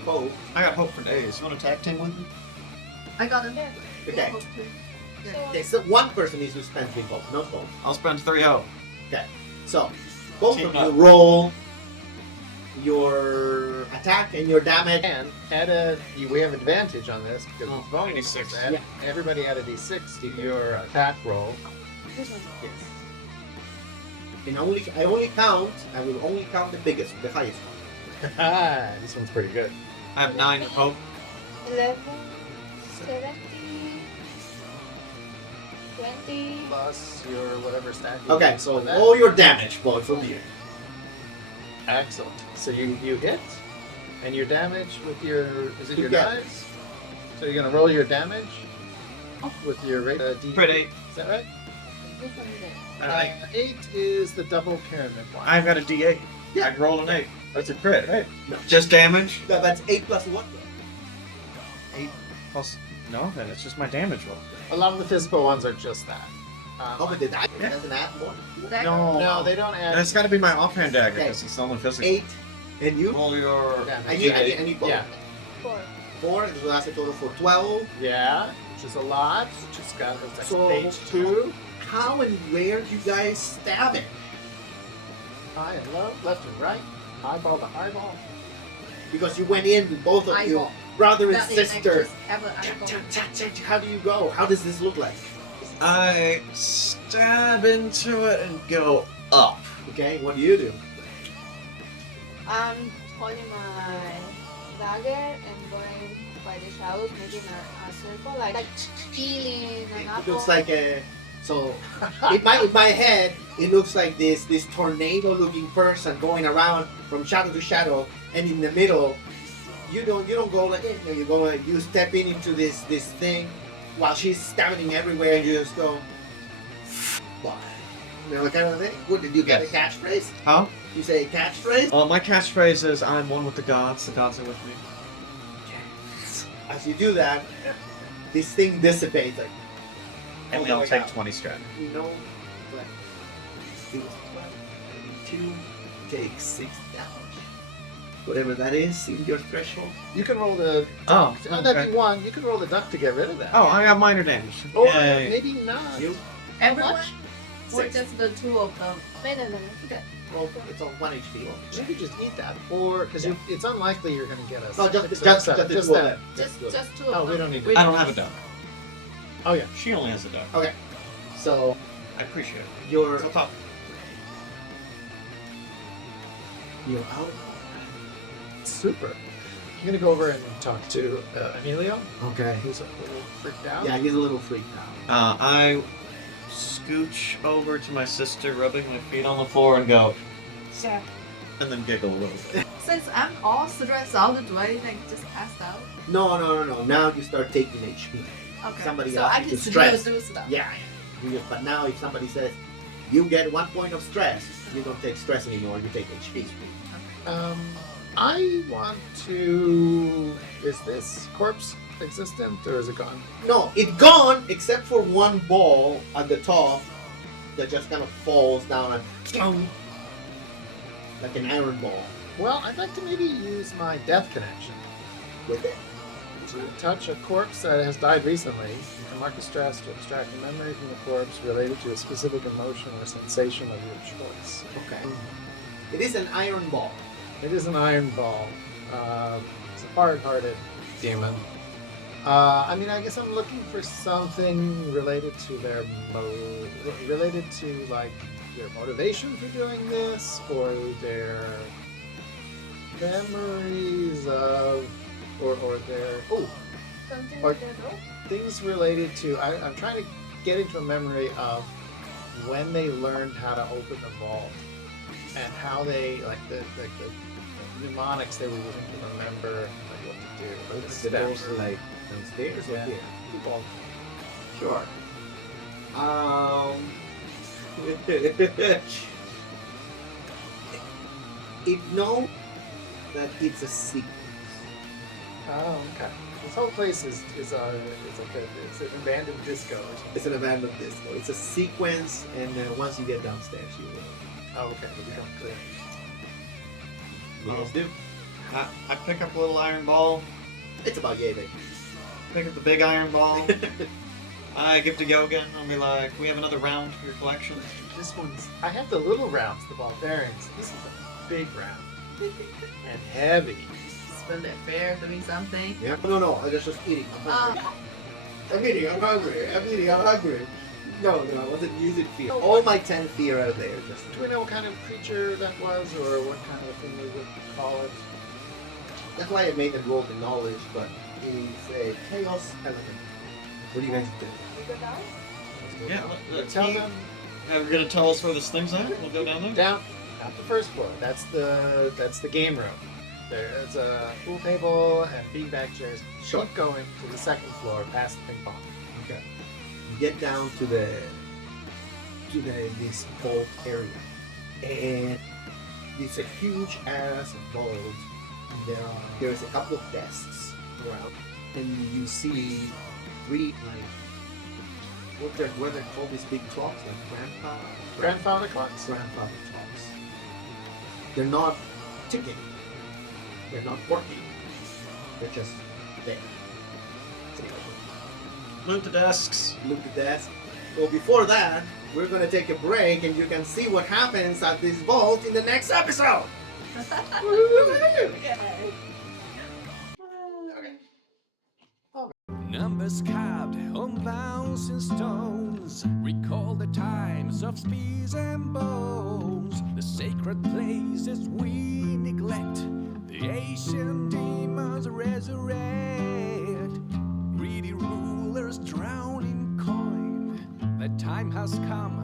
hope. I got hope for days. You want to tag team with me? I got it. Okay. So, Okay, so one person needs to spend 3 hope, not both. I'll spend 3 hope. Okay, so both Team of you up. roll your attack and your damage. And we have advantage on this because it's bonus. D6. Add- Everybody add a d6 to your attack roll. this one. Yes. And I will only count the biggest, the highest one. This one's pretty good. I have 9 hope. 11, 17, 20. Plus your whatever stat. you Okay, use so for that. roll your damage, both of you. Excellent. So you hit, and your damage with your is it your Together. knives? So you're gonna roll your damage with your D. Crit 8. Is that right? Which one is it? 8 is the double pyramid one. I've got a D8. Yeah. I can roll an 8. That's a crit, right? No. Just damage? No, that's 8 plus 1. 8 plus. No, then it's just my damage roll. A lot of the physical ones are just that. Oh, but the die doesn't add more. No, they don't add. And it's got to be my offhand dagger Okay. because it's only physical. 8, and you? Roll your. damage. I need both. Yeah. 4. 4, so that's a total for 12. Yeah, which is a lot. Just got it's like So- page 2. How and where do you guys stab it? High and low, left and right, eyeball to eyeball. Because you went in with both of you, Eyeball. brother and That is sister. just have an eyeball. How do you go? How does this look like? I stab into it and go up. Okay, what do you do? I'm holding my dagger and going by the shadows, making a circle, like peeling an It apple. looks like a. So, in my head, it looks like this tornado-looking person going around from shadow to shadow, and in the middle, you don't go like you go like you step into this thing while she's stabbing everywhere, and you just go. You know, kind of thing. What did you get? Yes. A catchphrase? Huh? You say a catchphrase? My catchphrase is I'm one with the gods are with me. As you do that, this thing dissipates. Like, And we all take 20 strat. no, but it was 12, 2, take 6 damage. Whatever that is in your threshold. You can roll the. Oh, That'd okay. be 1. You can roll the duck to get rid of that. Oh, I got minor damage. Or Yay. maybe not. You Everyone? Or 6. just the 2 of them? No. Okay. Roll, it's on 1 HP. Maybe just eat that, or because it's unlikely you're going to get us. No, just that. that. Just 2 of them. Oh, we don't need. I don't have a duck. Oh yeah. She only has a duck. Okay, so I appreciate it. you're So top. out. Super. I'm gonna go over and talk to Emilio, Okay. who's a little freaked out. Yeah, he's a little freaked out. I scooch over to my sister, rubbing my feet on the floor, and go, "Zap," and then giggle a little bit. Since I'm all stressed out, do I like just pass out? No. Now you start taking HP. Okay. Somebody so else I is can stressed. do stuff. Yeah. But now if somebody says you get 1 point of stress, you don't take stress anymore. You take HP. I want to. Is this corpse existent or is it gone? No, it's gone except for one ball at the top that just kind of falls down and like an iron ball Well, I'd like to maybe use my death connection with it. to touch a corpse that has died recently. You can mark a stress to extract a memory from the corpse related to a specific emotion or sensation of your choice. Okay. It is an iron ball. It is an iron ball. It's a hard-hearted demon. I mean, I guess I'm looking for something related to their related to like their motivation for doing this, or their memories of, or their Something Or- with the rope? things related to. I'm trying to get into a memory of when they learned how to open the vault and how they like the mnemonics they were using to remember like what to do. Like, the steps. like downstairs or Yeah. here? Well, Sure. It knows that it's a secret. Oh, okay. This whole place is like it's an abandoned disco or something. It's an abandoned disco. It's a sequence, and once you get downstairs, you will. Oh, okay. It'll become clear. You guys do. I pick up a little iron ball. It's about yay big. Pick up the big iron ball. I give to Yogan. I'll be like, we have another round for your collection. This one's. I have the little rounds, the ball bearings. This is a big round and heavy. Spend it fair doing something. Yeah. No. I'm just eating. I'm eating. I'm hungry. I'm eating. I'm hungry. No, I wasn't using fear. All my 10 fear are there. Just. Do we know what kind of creature that was, or what kind of thing we would call it? That's why I made it roll the knowledge, but it's a chaos element. What do you guys do? Yeah, Tell them We're gonna tell us where this thing's at. We'll go down there. down, not the first floor. That's the game room. There's a pool table and beanbag chairs. Sure. Keep going to the second floor, past the ping pong. Okay. You get down to this vault area, and it's a huge ass vault. There's a couple of desks around, and you see 3 what they call these big clocks, like Grandfather clocks. grandfather clocks. They're not ticking. They're not working. They're just there. Loot the desks. Look at that. Well, before that, we're gonna take a break, and you can see what happens at this vault in the next episode. Numbers carved on bouncing stones recall the times of spears and bows, the sacred places we neglect, the ancient demons resurrect, greedy rulers drown in coin. The time has come